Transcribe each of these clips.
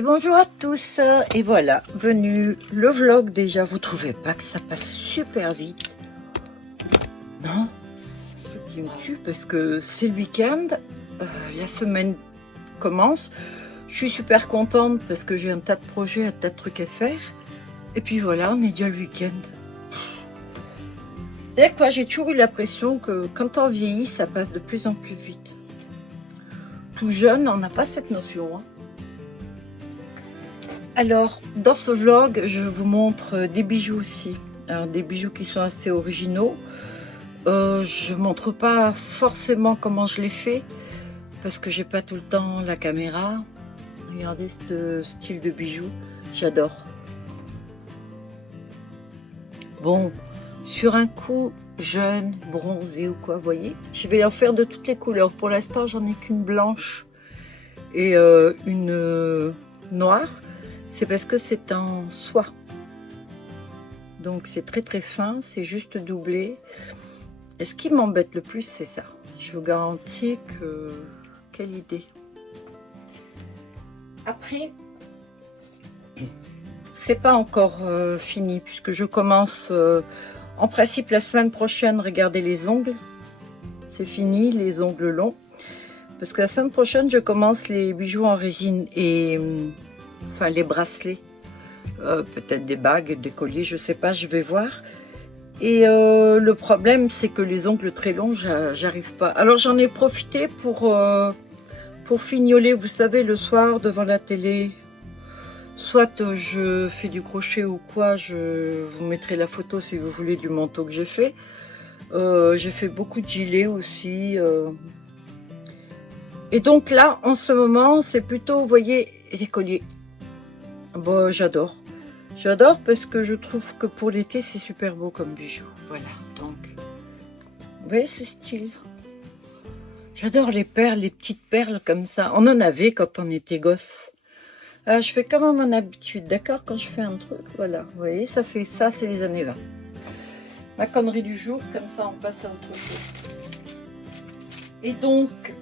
Et bonjour à tous, et voilà, venu le vlog déjà. Vous trouvez pas que ça passe super vite? Non, c'est ce qui me tue parce que c'est le week-end, la semaine commence. Je suis super contente parce que j'ai un tas de projets, un tas de trucs à faire. Et puis voilà, on est déjà le week-end. C'est quoi, j'ai toujours eu l'impression que quand on vieillit, ça passe de plus en plus vite. Tout jeune, on n'a pas cette notion, hein. Alors, dans ce vlog, je vous montre des bijoux aussi. Alors, des bijoux qui sont assez originaux. Je montre pas forcément comment je les fais parce que j'ai pas tout le temps la caméra. Regardez ce style de bijoux, j'adore. Bon, sur un coup jeune, bronzé ou quoi, vous voyez, je vais en faire de toutes les couleurs. Pour l'instant, j'en ai qu'une blanche et une noire. C'est parce que c'est en soie. Donc c'est très très fin, c'est juste doublé. Et ce qui m'embête le plus, c'est ça. Je vous garantis que... Quelle idée. Après, c'est pas encore fini, puisque je commence en principe la semaine prochaine, regardez les ongles. C'est fini, les ongles longs. Parce que la semaine prochaine, je commence les bijoux en résine et... enfin les bracelets, peut-être des bagues, des colliers, je sais pas, je vais voir. Et le problème, c'est que les ongles très longs, j'arrive pas. Alors j'en ai profité pour fignoler, vous savez, le soir devant la télé. Soit je fais du crochet ou quoi, je vous mettrai la photo si vous voulez du manteau que j'ai fait. J'ai fait beaucoup de gilets aussi. Et donc là, en ce moment, c'est plutôt, vous voyez, les colliers. Bon, j'adore. J'adore parce que je trouve que pour l'été, c'est super beau comme bijou. Voilà, donc, vous voyez ce style. J'adore les perles, les petites perles comme ça. On en avait quand on était gosse. Alors, je fais comme à mon habitude, d'accord? Quand je fais un truc, voilà. Vous voyez, ça fait ça, c'est les années 20. Ma connerie du jour, comme ça, on passe à un truc. Et donc,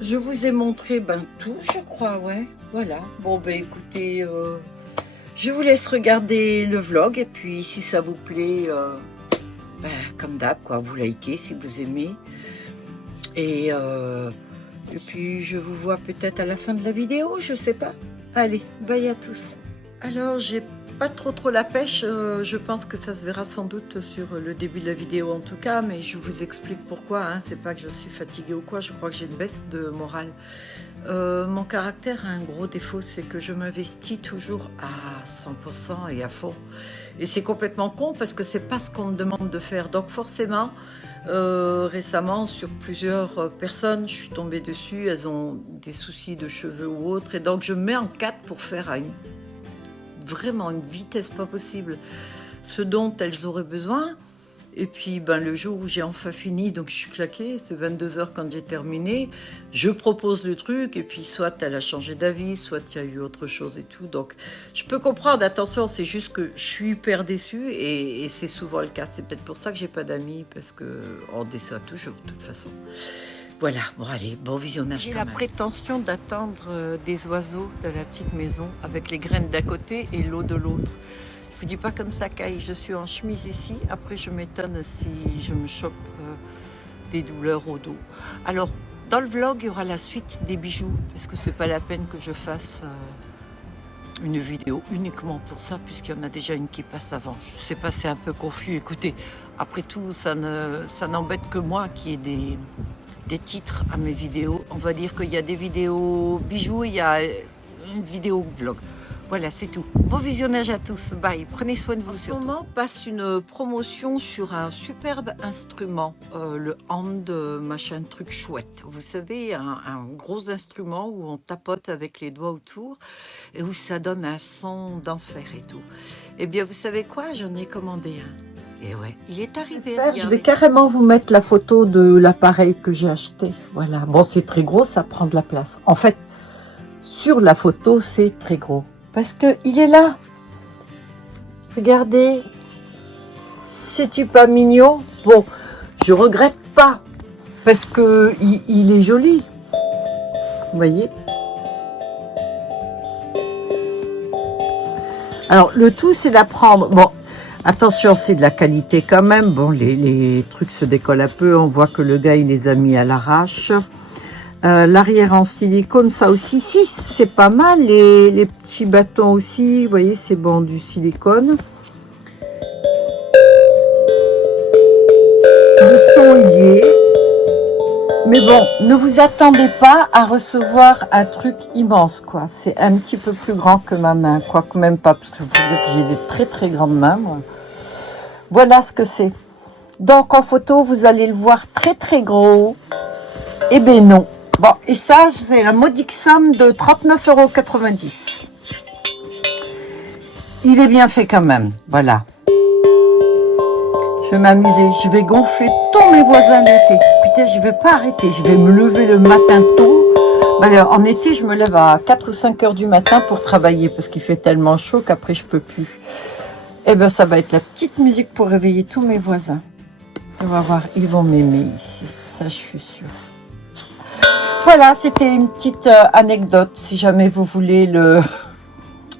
je vous ai montré tout, je crois, ouais. Voilà. Bon, écoutez, je vous laisse regarder le vlog. Et puis, si ça vous plaît, comme d'hab, quoi, vous likez si vous aimez. Et puis, je vous vois peut-être à la fin de la vidéo, je sais pas. Allez, bye à tous. Alors, j'ai pas trop la pêche. Je pense que ça se verra sans doute sur le début de la vidéo en tout cas, mais je vous explique pourquoi. Hein. C'est pas que je suis fatiguée ou quoi, je crois que j'ai une baisse de morale. Mon caractère a un gros défaut, c'est que je m'investis toujours à 100% et à fond. Et c'est complètement con parce que c'est pas ce qu'on me demande de faire. Donc forcément, récemment, sur plusieurs personnes, je suis tombée dessus, elles ont des soucis de cheveux ou autre, et donc je me mets en 4 pour faire à vraiment une vitesse pas possible ce dont elles auraient besoin. Et puis le jour où j'ai enfin fini, donc je suis claquée, c'est 22h quand j'ai terminé, je propose le truc et puis soit elle a changé d'avis, soit il y a eu autre chose et tout. Donc je peux comprendre, attention, c'est juste que je suis hyper déçue et c'est souvent le cas. C'est peut-être pour ça que j'ai pas d'amis, parce qu'on déçoit toujours de toute façon. Voilà, bon allez, bon visionnage. J'ai la prétention d'attendre des oiseaux de la petite maison avec les graines d'un côté et l'eau de l'autre. Je vous dis pas comme ça, Kai, je suis en chemise ici. Après, je m'étonne si je me chope des douleurs au dos. Alors, dans le vlog, il y aura la suite des bijoux, parce que c'est pas la peine que je fasse une vidéo uniquement pour ça, puisqu'il y en a déjà une qui passe avant. Je sais pas, c'est un peu confus. Écoutez, après tout, ça n'embête que moi qui ai des titres à mes vidéos. On va dire qu'il y a des vidéos bijoux et il y a une vidéo vlog. Voilà, c'est tout. Bon visionnage à tous. Bye. Prenez soin de vous. En ce moment, passe une promotion sur un superbe instrument, le hand machin truc chouette. Vous savez, un gros instrument où on tapote avec les doigts autour et où ça donne un son d'enfer et tout. Eh bien, vous savez quoi? J'en ai commandé un. Et ouais, il est arrivé. Je vais carrément vous mettre la photo de l'appareil que j'ai acheté. Voilà. Bon, c'est très gros, ça prend de la place. En fait, sur la photo, c'est très gros. Parce que il est là. Regardez. C'est-tu pas mignon? Bon, je regrette pas. Parce que il est joli. Vous voyez? Alors, le tout, c'est d'apprendre. Bon, attention, c'est de la qualité quand même. Bon, les trucs se décollent un peu. On voit que le gars, il les a mis à l'arrache. L'arrière en silicone, ça aussi, si, c'est pas mal. Les petits bâtons aussi, vous voyez, c'est bon, du silicone. Le son, il y est. Mais bon, ne vous attendez pas à recevoir un truc immense, quoi. C'est un petit peu plus grand que ma main, quoique même pas, parce que je vous dis que j'ai des très très grandes mains, moi. Voilà ce que c'est. Donc en photo, vous allez le voir très très gros. Eh ben non. Bon, et ça, c'est la modique somme de 39,90 €. Il est bien fait quand même, voilà. Je vais m'amuser, je vais gonfler tous mes voisins l'été. Putain, je vais pas arrêter, je vais me lever le matin tôt. Alors, en été, je me lève à 4 ou 5 heures du matin pour travailler parce qu'il fait tellement chaud qu'après, je peux plus. Eh ben, ça va être la petite musique pour réveiller tous mes voisins. On va voir, ils vont m'aimer ici, ça, je suis sûre. Voilà, c'était une petite anecdote. Si jamais vous voulez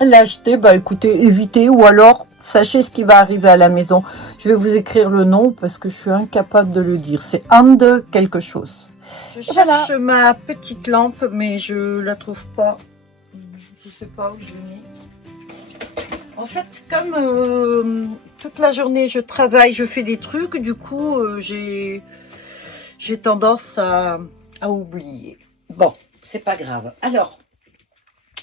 l'acheter, bah écoutez, évitez ou alors sachez ce qui va arriver à la maison. Je vais vous écrire le nom parce que je suis incapable de le dire. C'est And quelque chose. Je cherche ma petite lampe, mais je la trouve pas. Je sais pas où je l'ai mis. En fait, comme toute la journée je travaille, je fais des trucs, du coup j'ai tendance à oublier. Bon, c'est pas grave. Alors,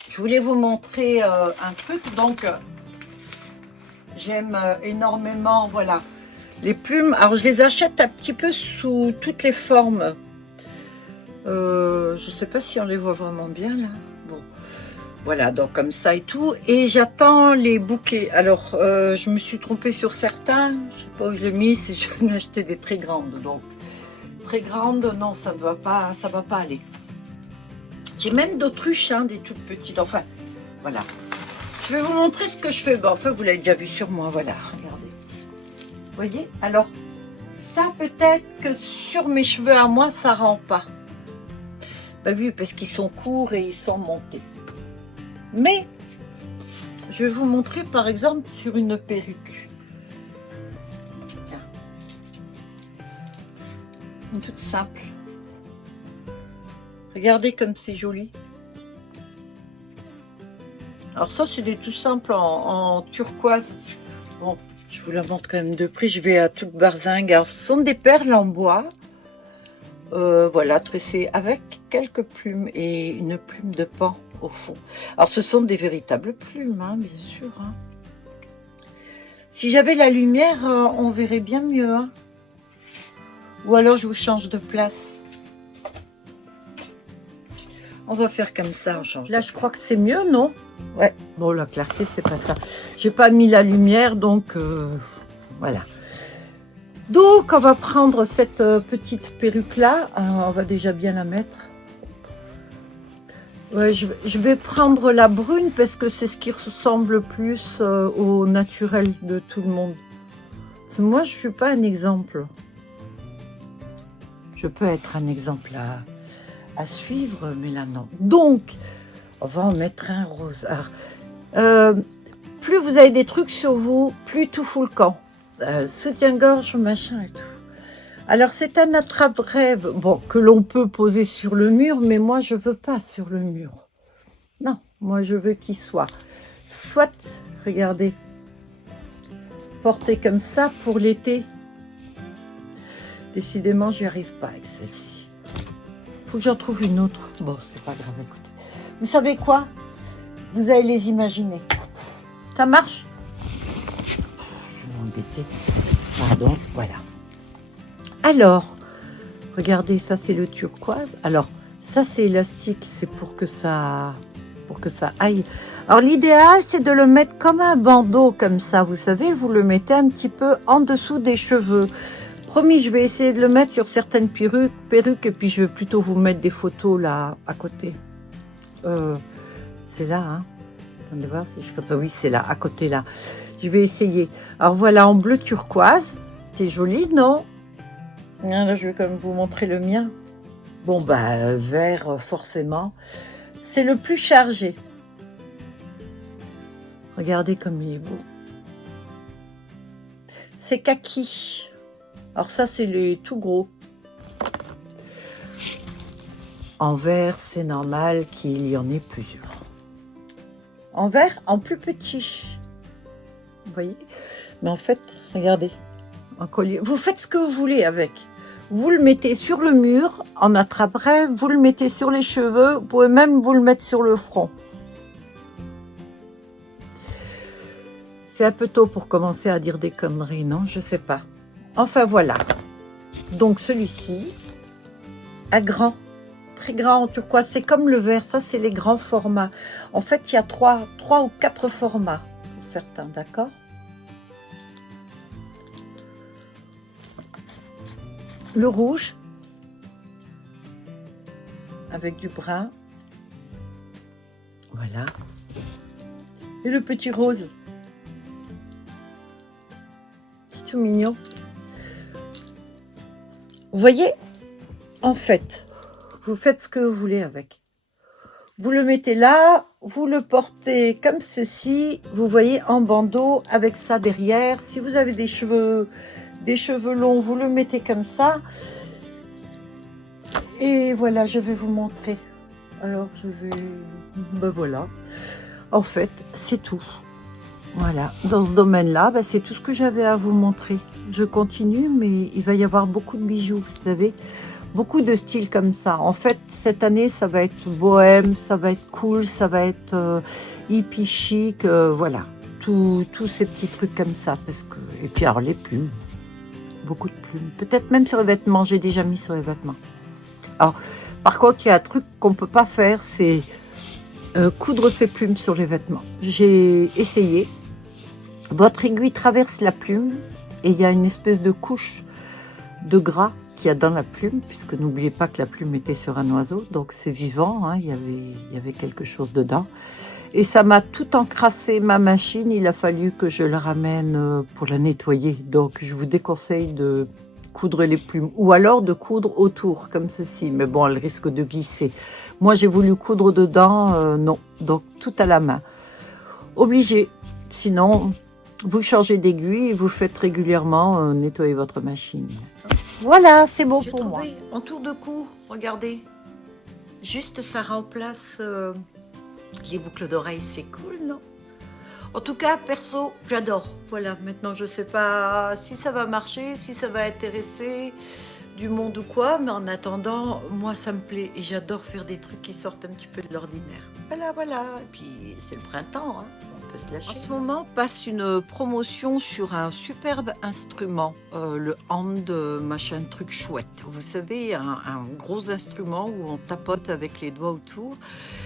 je voulais vous montrer un truc. Donc, j'aime énormément, voilà, les plumes. Alors, je les achète un petit peu sous toutes les formes. Je sais pas si on les voit vraiment bien, là. Bon, voilà, donc comme ça et tout. Et j'attends les bouquets. Alors, je me suis trompée sur certains. Je sais pas où je l'ai mis. Si je vais acheter des très grandes. Donc, très grandes, non, ça va pas aller. J'ai même d'autruches, hein, des toutes petites. Enfin, voilà. Je vais vous montrer ce que je fais. Bon, enfin, vous l'avez déjà vu sur moi. Voilà, regardez. Vous voyez? Alors, ça, peut-être que sur mes cheveux à moi, ça rend pas. Bah oui, parce qu'ils sont courts et ils sont montés. Mais, je vais vous montrer, par exemple, sur une perruque. Tiens. Une toute simple. Regardez comme c'est joli. Alors ça, c'est des tout simples en turquoise. Bon, je vous la montre quand même de près. Je vais à toute barzingue. Alors, ce sont des perles en bois. Voilà, tressées avec quelques plumes et une plume de pan au fond. Alors, ce sont des véritables plumes, hein, bien sûr. Hein. Si j'avais la lumière, on verrait bien mieux. Hein. Ou alors, je vous change de place. On va faire comme ça, on change. Là, je crois que c'est mieux, non? Ouais. Bon, la clarté, c'est pas ça. J'ai pas mis la lumière, donc voilà. Donc, on va prendre cette petite perruque-là. On va déjà bien la mettre. Ouais, je vais prendre la brune parce que c'est ce qui ressemble le plus au naturel de tout le monde. Parce que moi, je suis pas un exemple. Je peux être un exemple à suivre, mais là non. Donc, on va en mettre un rose. Alors, plus vous avez des trucs sur vous, plus tout fout le camp. Soutien-gorge, machin et tout. Alors, c'est un attrape-rêve, bon, que l'on peut poser sur le mur, mais moi, je veux pas sur le mur. Non, moi, je veux qu'il soit. Soit, regardez, porté comme ça pour l'été. Décidément, j'y arrive pas avec celle-ci. Faut que j'en trouve une autre. Bon, c'est pas grave, écoutez. Vous savez quoi? Vous allez les imaginer. Ça marche? Je vais m'embêter. Pardon, voilà. Alors, regardez, ça c'est le turquoise. Alors, ça c'est élastique, c'est pour que ça aille. Alors, l'idéal, c'est de le mettre comme un bandeau, comme ça. Vous savez, vous le mettez un petit peu en dessous des cheveux. Promis, je vais essayer de le mettre sur certaines perruques et puis je vais plutôt vous mettre des photos là, à côté. C'est là, hein. Attendez voir si je fais ça. Oui, c'est là, à côté là. Je vais essayer. Alors voilà, en bleu turquoise. C'est joli, non? Là, je vais quand même vous montrer le mien. Bon, bah, vert, forcément. C'est le plus chargé. Regardez comme il est beau. C'est kaki. Alors ça, c'est les tout gros. En vert, c'est normal qu'il y en ait plusieurs. En vert, en plus petit. Vous voyez? Mais en fait, regardez. Un collier. Vous faites ce que vous voulez avec. Vous le mettez sur le mur, en attrape-rêve, vous le mettez sur les cheveux, vous pouvez même vous le mettre sur le front. C'est un peu tôt pour commencer à dire des conneries, non? Je sais pas. Enfin, voilà. Donc, celui-ci, un grand, très grand en turquoise. C'est comme le vert, ça, c'est les grands formats. En fait, il y a trois ou quatre formats, pour certains, d'accord? Le rouge, avec du brun. Voilà. Et le petit rose. C'est tout mignon. Vous voyez, en fait, vous faites ce que vous voulez avec. Vous le mettez là, vous le portez comme ceci, vous voyez, en bandeau, avec ça derrière. Si vous avez des cheveux longs, vous le mettez comme ça. Et voilà, je vais vous montrer. Alors, ben voilà. En fait, c'est tout. Voilà, dans ce domaine-là, ben, c'est tout ce que j'avais à vous montrer. Je continue, mais il va y avoir beaucoup de bijoux, vous savez. Beaucoup de styles comme ça. En fait, cette année, ça va être bohème, ça va être cool, ça va être hippie chic, voilà. Tous ces petits trucs comme ça. Parce que... Et puis, alors, les plumes. Beaucoup de plumes. Peut-être même sur les vêtements. J'ai déjà mis sur les vêtements. Alors, par contre, il y a un truc qu'on ne peut pas faire, c'est coudre ses plumes sur les vêtements. J'ai essayé. Votre aiguille traverse la plume et il y a une espèce de couche de gras qu'il y a dans la plume, puisque n'oubliez pas que la plume était sur un oiseau, donc c'est vivant, hein, il y avait quelque chose dedans. Et ça m'a tout encrassé ma machine, il a fallu que je la ramène pour la nettoyer. Donc je vous déconseille de coudre les plumes, ou alors de coudre autour, comme ceci, mais bon, elle risque de glisser. Moi j'ai voulu coudre dedans, non, donc tout à la main. Obligé, sinon... Vous changez d'aiguille et vous faites régulièrement nettoyer votre machine. Voilà, c'est bon pour moi. En tour de cou, regardez. Juste, ça remplace les boucles d'oreilles, c'est cool, non? En tout cas, perso, j'adore. Voilà, maintenant, je sais pas si ça va marcher, si ça va intéresser du monde ou quoi, mais en attendant, moi, ça me plaît et j'adore faire des trucs qui sortent un petit peu de l'ordinaire. Voilà, voilà. Et puis, c'est le printemps, hein. Se lâcher. En ce moment passe une promotion sur un superbe instrument, le hand machin truc chouette. Vous savez, un gros instrument où on tapote avec les doigts autour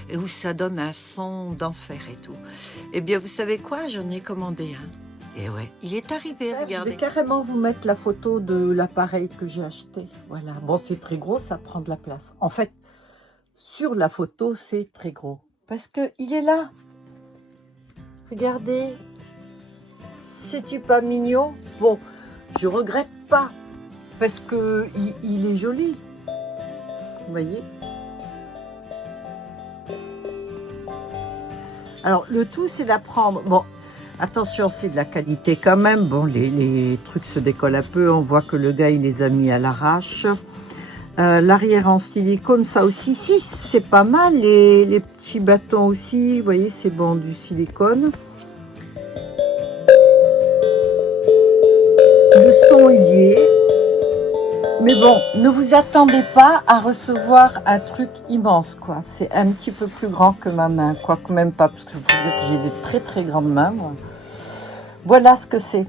et où ça donne un son d'enfer et tout. Eh bien, vous savez quoi? J'en ai commandé un. Et ouais, il est arrivé, regardez. Je vais carrément vous mettre la photo de l'appareil que j'ai acheté. Voilà. Bon, c'est très gros, ça prend de la place. En fait, sur la photo, c'est très gros. Parce qu'il est là. Regardez, c'est-tu pas mignon? Bon, je regrette pas, parce que il est joli. Vous voyez? Alors, le tout, c'est d'apprendre. Bon, attention, c'est de la qualité quand même. Bon, les trucs se décollent un peu. On voit que le gars, il les a mis à l'arrache. L'arrière en silicone, ça aussi, si, c'est pas mal. Les petits bâtons aussi, vous voyez, c'est bon, du silicone. Le son, il y est. Mais bon, ne vous attendez pas à recevoir un truc immense, quoi. C'est un petit peu plus grand que ma main, quoique même pas, parce que je vous dis que j'ai des très très grandes mains, moi. Voilà ce que c'est.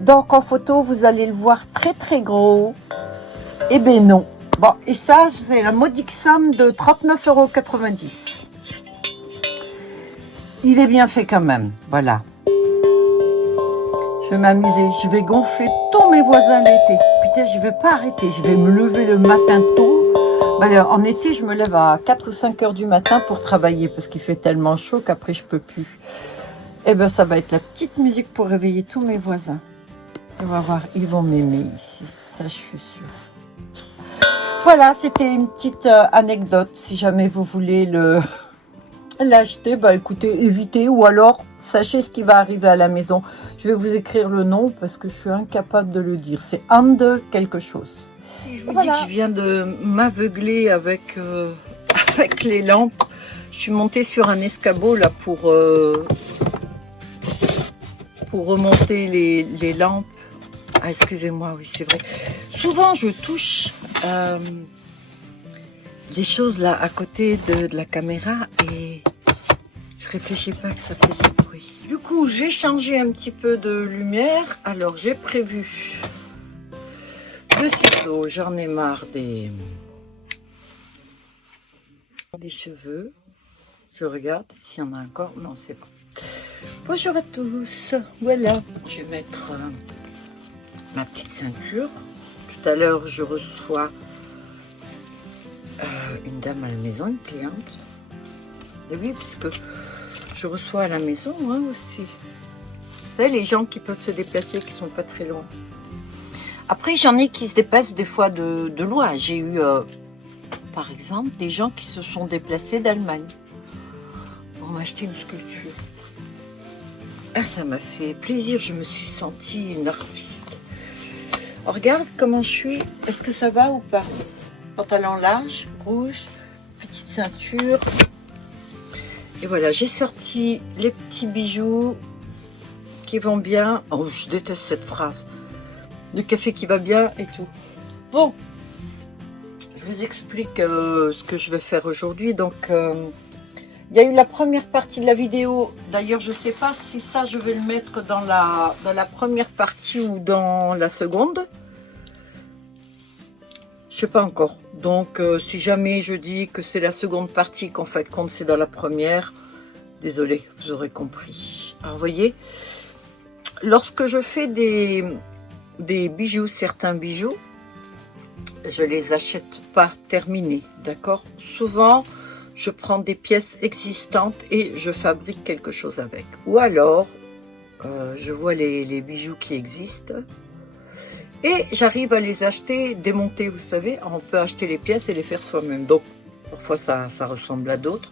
Donc, en photo, vous allez le voir très très gros. Eh ben non. Bon, et ça, c'est la modique somme de 39,90 €. Il est bien fait quand même, voilà. Je vais m'amuser, je vais gonfler tous mes voisins l'été. Putain, je vais pas arrêter, je vais me lever le matin tôt. Ben, en été, je me lève à 4 ou 5 heures du matin pour travailler, parce qu'il fait tellement chaud qu'après, je peux plus. Eh ben, ça va être la petite musique pour réveiller tous mes voisins. On va voir, ils vont m'aimer ici, ça je suis sûre. Voilà, c'était une petite anecdote, si jamais vous voulez l'acheter, bah écoutez, évitez ou alors sachez ce qui va arriver à la maison. Je vais vous écrire le nom parce que je suis incapable de le dire. C'est Ande quelque chose. Si je vous dis que je viens de m'aveugler avec, avec les lampes, je suis montée sur un escabeau là pour remonter les lampes. Ah, excusez-moi, oui, c'est vrai. Souvent, je touche des choses là à côté de la caméra et je réfléchis pas que ça fait du bruit. Du coup, j'ai changé un petit peu de lumière. Alors, j'ai prévu le ciseau. J'en ai marre des cheveux. Je regarde s'il y en a encore. Non, c'est bon. Bonjour à tous. Voilà, je vais mettre ma petite ceinture. Tout à l'heure, je reçois une dame à la maison, une cliente. Et oui, puisque je reçois à la maison hein, aussi. Vous savez, les gens qui peuvent se déplacer, qui sont pas très loin. Après, j'en ai qui se déplacent des fois de loin. J'ai eu, par exemple, des gens qui se sont déplacés d'Allemagne pour m'acheter une sculpture. Ah, ça m'a fait plaisir. Je me suis sentie une artiste. Oh, regarde comment je suis. Est-ce que ça va ou pas? Pantalon large, rouge, petite ceinture. Et voilà, j'ai sorti les petits bijoux qui vont bien. Oh, je déteste cette phrase. Le café qui va bien et tout. Bon, je vous explique ce que je vais faire aujourd'hui. Donc, il y a eu la première partie de la vidéo. D'ailleurs, je ne sais pas si ça, je vais le mettre dans la première partie ou dans la seconde. Je sais pas encore. Donc, si jamais je dis que c'est la seconde partie, qu'en fait, compte c'est dans la première, désolé, vous aurez compris. Alors, vous voyez, lorsque je fais des bijoux, certains bijoux, je les achète pas terminés, d'accord? Souvent, je prends des pièces existantes et je fabrique quelque chose avec. Ou alors, je vois les bijoux qui existent. Et j'arrive à les acheter démontés, vous savez, on peut acheter les pièces et les faire soi-même. Donc, parfois ça ressemble à d'autres,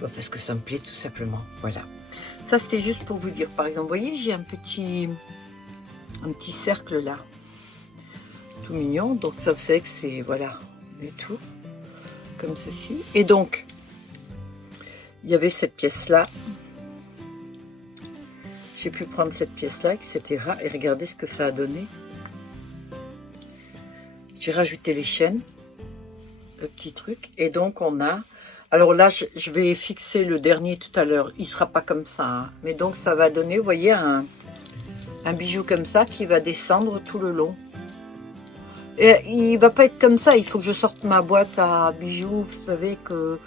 parce que ça me plaît tout simplement. Voilà. Ça, c'était juste pour vous dire. Par exemple, vous voyez, j'ai un petit cercle là, tout mignon. Donc, ça, vous savez que c'est, voilà, et tout, comme ceci. Et donc, il y avait cette pièce-là. J'ai pu prendre cette pièce-là, etc. Et regardez ce que ça a donné. J'ai rajouté les chaînes, le petit truc, et donc on a, alors là je vais fixer le dernier tout à l'heure, il sera pas comme ça, hein. Mais donc ça va donner, vous voyez, un bijou comme ça qui va descendre tout le long. Et il va pas être comme ça, il faut que je sorte ma boîte à bijoux, vous savez, que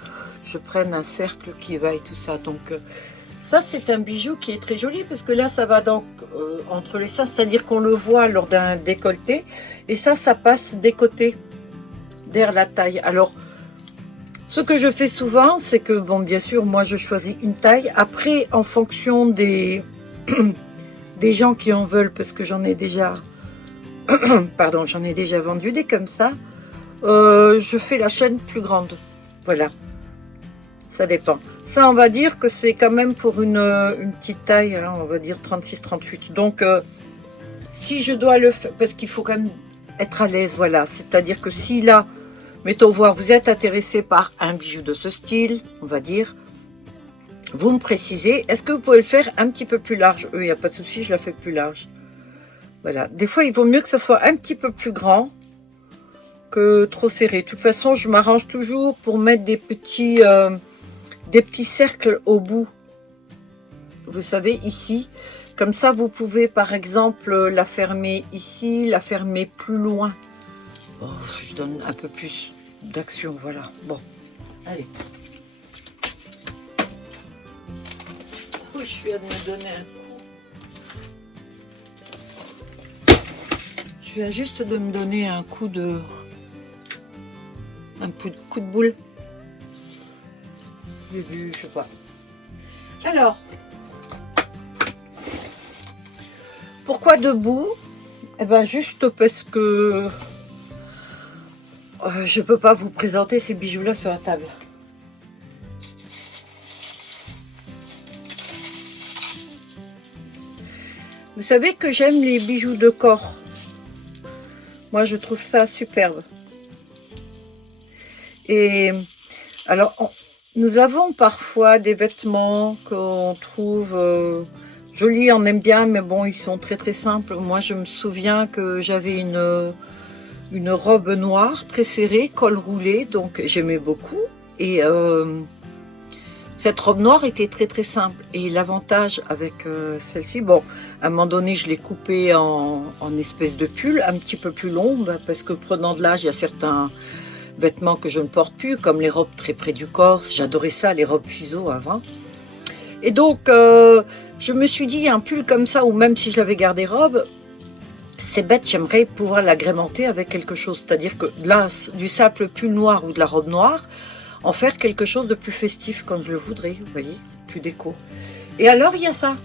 je prenne un cercle qui va et tout ça. Donc ça c'est un bijou qui est très joli parce que là ça va donc entre les seins, c'est-à-dire qu'on le voit lors d'un décolleté, et ça passe des côtés, derrière la taille. Alors ce que je fais souvent, c'est que, bon, bien sûr, moi je choisis une taille, après en fonction des gens qui en veulent, parce que j'en ai déjà pardon, j'en ai déjà vendu des comme ça, je fais la chaîne plus grande, voilà, ça dépend. Ça, on va dire que c'est quand même pour une petite taille, hein, on va dire 36-38. Donc, si je dois le faire, parce qu'il faut quand même être à l'aise, voilà. C'est-à-dire que si là, mettons voir, vous êtes intéressé par un bijou de ce style, on va dire, vous me précisez, est-ce que vous pouvez le faire un petit peu plus large? Il n'y a pas de souci, je la fais plus large. Voilà. Des fois, il vaut mieux que ça soit un petit peu plus grand que trop serré. De toute façon, je m'arrange toujours pour mettre des petits cercles au bout, vous savez, ici, comme ça vous pouvez par exemple la fermer ici, la fermer plus loin. Oh, je donne un peu plus d'action, voilà. Bon, allez. Oh, je viens de me donner un coup. Je viens juste de me donner un coup de boule. J'ai vu, je sais pas. Alors, pourquoi debout? Eh ben juste parce que je peux pas vous présenter ces bijoux là sur la table. Vous savez que j'aime les bijoux de corps. Moi, je trouve ça superbe. Et alors, nous avons parfois des vêtements qu'on trouve jolis, on aime bien, mais bon, ils sont très très simples. Moi, je me souviens que j'avais une robe noire très serrée, col roulé, donc j'aimais beaucoup. Et cette robe noire était très très simple. Et l'avantage avec celle-ci, bon, à un moment donné, je l'ai coupée en espèce de pull, un petit peu plus long, parce que prenant de l'âge, il y a certains vêtements que je ne porte plus, comme les robes très près du corps. J'adorais ça, les robes fuseau avant. Et donc, je me suis dit, un pull comme ça, ou même si je l'avais gardé robe, c'est bête, j'aimerais pouvoir l'agrémenter avec quelque chose. C'est-à-dire que là, du simple pull noir ou de la robe noire, en faire quelque chose de plus festif quand je le voudrais, vous voyez, plus déco. Et alors, il y a ça.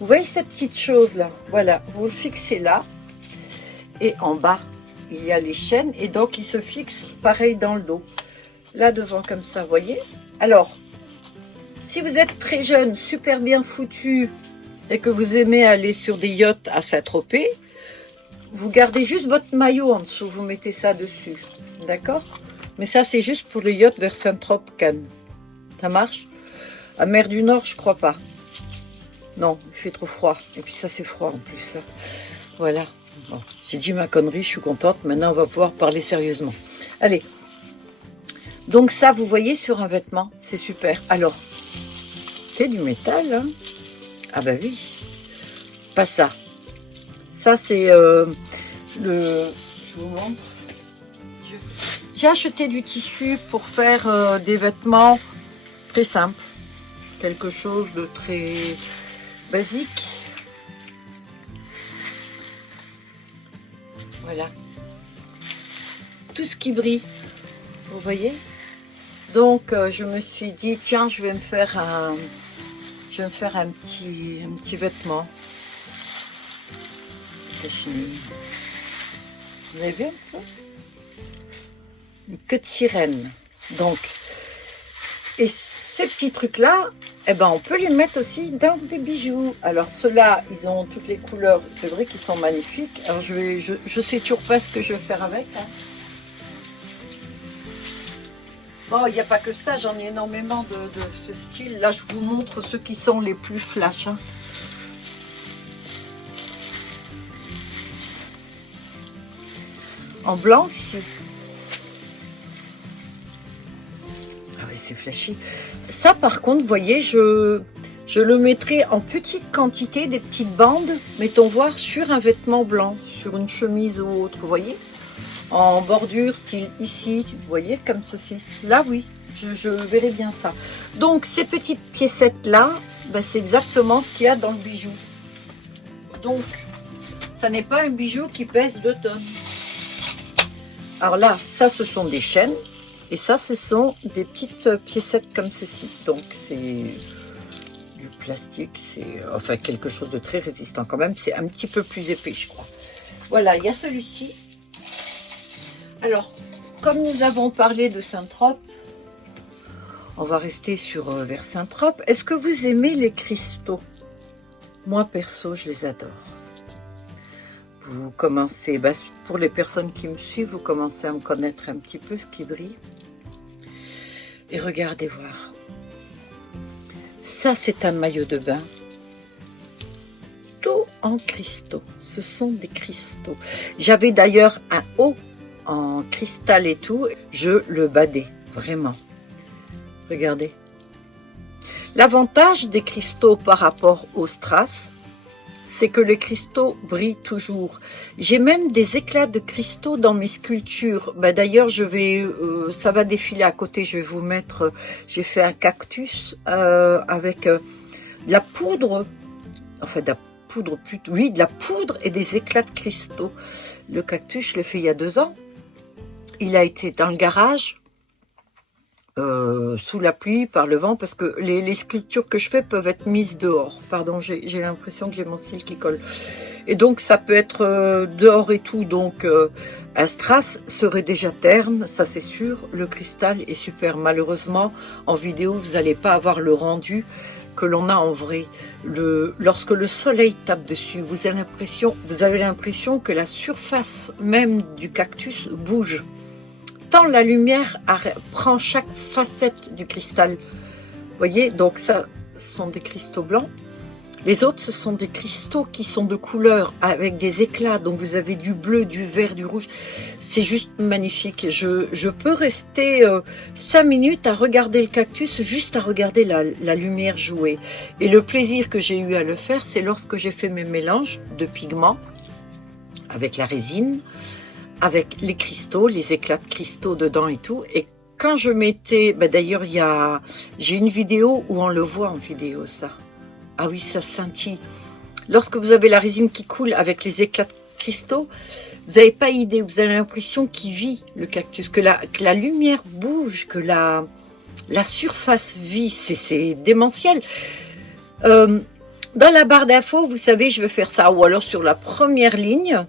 Vous voyez cette petite chose-là? Voilà, vous le fixez là, et en bas, il y a les chaînes, et donc il se fixe pareil dans le dos. Là devant comme ça, vous voyez. Alors, si vous êtes très jeune, super bien foutu, et que vous aimez aller sur des yachts à Saint-Tropez, vous gardez juste votre maillot en dessous, vous mettez ça dessus, d'accord? Mais ça, c'est juste pour le yacht vers Saint-Tropez, Cannes. Ça marche? À Mer du Nord, je crois pas. Non, il fait trop froid. Et puis ça, c'est froid en plus. Hein. Voilà. Bon, j'ai dit ma connerie, je suis contente. Maintenant, on va pouvoir parler sérieusement. Allez. Donc ça, vous voyez, sur un vêtement, c'est super. Alors, c'est du métal, hein? Ah bah oui. Pas ça. Ça, c'est le... Je vous montre. J'ai acheté du tissu pour faire des vêtements très simples. Quelque chose de très basique. Voilà. Tout ce qui brille. Vous voyez? Donc, je me suis dit, tiens, je vais me faire un petit vêtement. Cachemire. Vous avez vu un peu? Une queue de sirène. Donc, et ces petits trucs-là, eh ben, on peut les mettre aussi dans des bijoux. Alors, ceux-là, ils ont toutes les couleurs. C'est vrai qu'ils sont magnifiques. Alors, je sais toujours pas ce que je vais faire avec. Hein. Bon, il n'y a pas que ça. J'en ai énormément de ce style. Là, je vous montre ceux qui sont les plus flash. Hein. En blanc aussi. C'est flashy. Ça par contre, vous voyez, je le mettrai en petite quantité, des petites bandes, mettons voir, sur un vêtement blanc, sur une chemise ou autre, vous voyez, en bordure, style ici, vous voyez, comme ceci. Là, oui, je verrai bien ça. Donc, ces petites piécettes-là, ben, c'est exactement ce qu'il y a dans le bijou. Donc, ça n'est pas un bijou qui pèse 2 tonnes. Alors là, ça, ce sont des chaînes. Et ça, ce sont des petites piécettes comme ceci. Donc, c'est du plastique. C'est enfin quelque chose de très résistant quand même. C'est un petit peu plus épais, je crois. Voilà, il y a celui-ci. Alors, comme nous avons parlé de Saint-Tropez, on va rester sur vers Saint-Tropez. Est-ce que vous aimez les cristaux? Moi, perso, je les adore. Vous commencez, bah, pour les personnes qui me suivent, vous commencez à me connaître un petit peu, ce qui brille. Et regardez voir. Ça, c'est un maillot de bain. Tout en cristaux. Ce sont des cristaux. J'avais d'ailleurs un haut en cristal et tout. Je le badais, vraiment. Regardez. L'avantage des cristaux par rapport aux strass, c'est que les cristaux brillent toujours. J'ai même des éclats de cristaux dans mes sculptures. Ben d'ailleurs, ça va défiler à côté. Je vais vous mettre. J'ai fait un cactus avec de la poudre, enfin de la poudre plutôt. Oui, de la poudre et des éclats de cristaux. Le cactus, je l'ai fait il y a 2 ans. Il a été dans le garage. Sous la pluie, par le vent, parce que les sculptures que je fais peuvent être mises dehors. Pardon, j'ai l'impression que j'ai mon cil qui colle. Et donc, ça peut être dehors et tout. Donc, un strass serait déjà terne, ça c'est sûr. Le cristal est super. Malheureusement, en vidéo, vous n'allez pas avoir le rendu que l'on a en vrai. Lorsque le soleil tape dessus, vous avez l'impression que la surface même du cactus bouge. Tant la lumière prend chaque facette du cristal. Vous voyez, donc ça, ce sont des cristaux blancs. Les autres, ce sont des cristaux qui sont de couleur avec des éclats. Donc vous avez du bleu, du vert, du rouge. C'est juste magnifique. Je peux rester 5 minutes à regarder le cactus, juste à regarder la lumière jouer. Et le plaisir que j'ai eu à le faire, c'est lorsque j'ai fait mes mélanges de pigments avec la résine, avec les cristaux, les éclats de cristaux dedans et tout. Et quand je mettais... d'ailleurs, j'ai une vidéo où on le voit en vidéo, ça. Ah oui, ça scintille. Lorsque vous avez la résine qui coule avec les éclats de cristaux, vous n'avez pas idée, vous avez l'impression qu'il vit, le cactus, que la lumière bouge, que la surface vit, c'est démentiel. Dans la barre d'infos, vous savez, je vais faire ça, ou alors sur la première ligne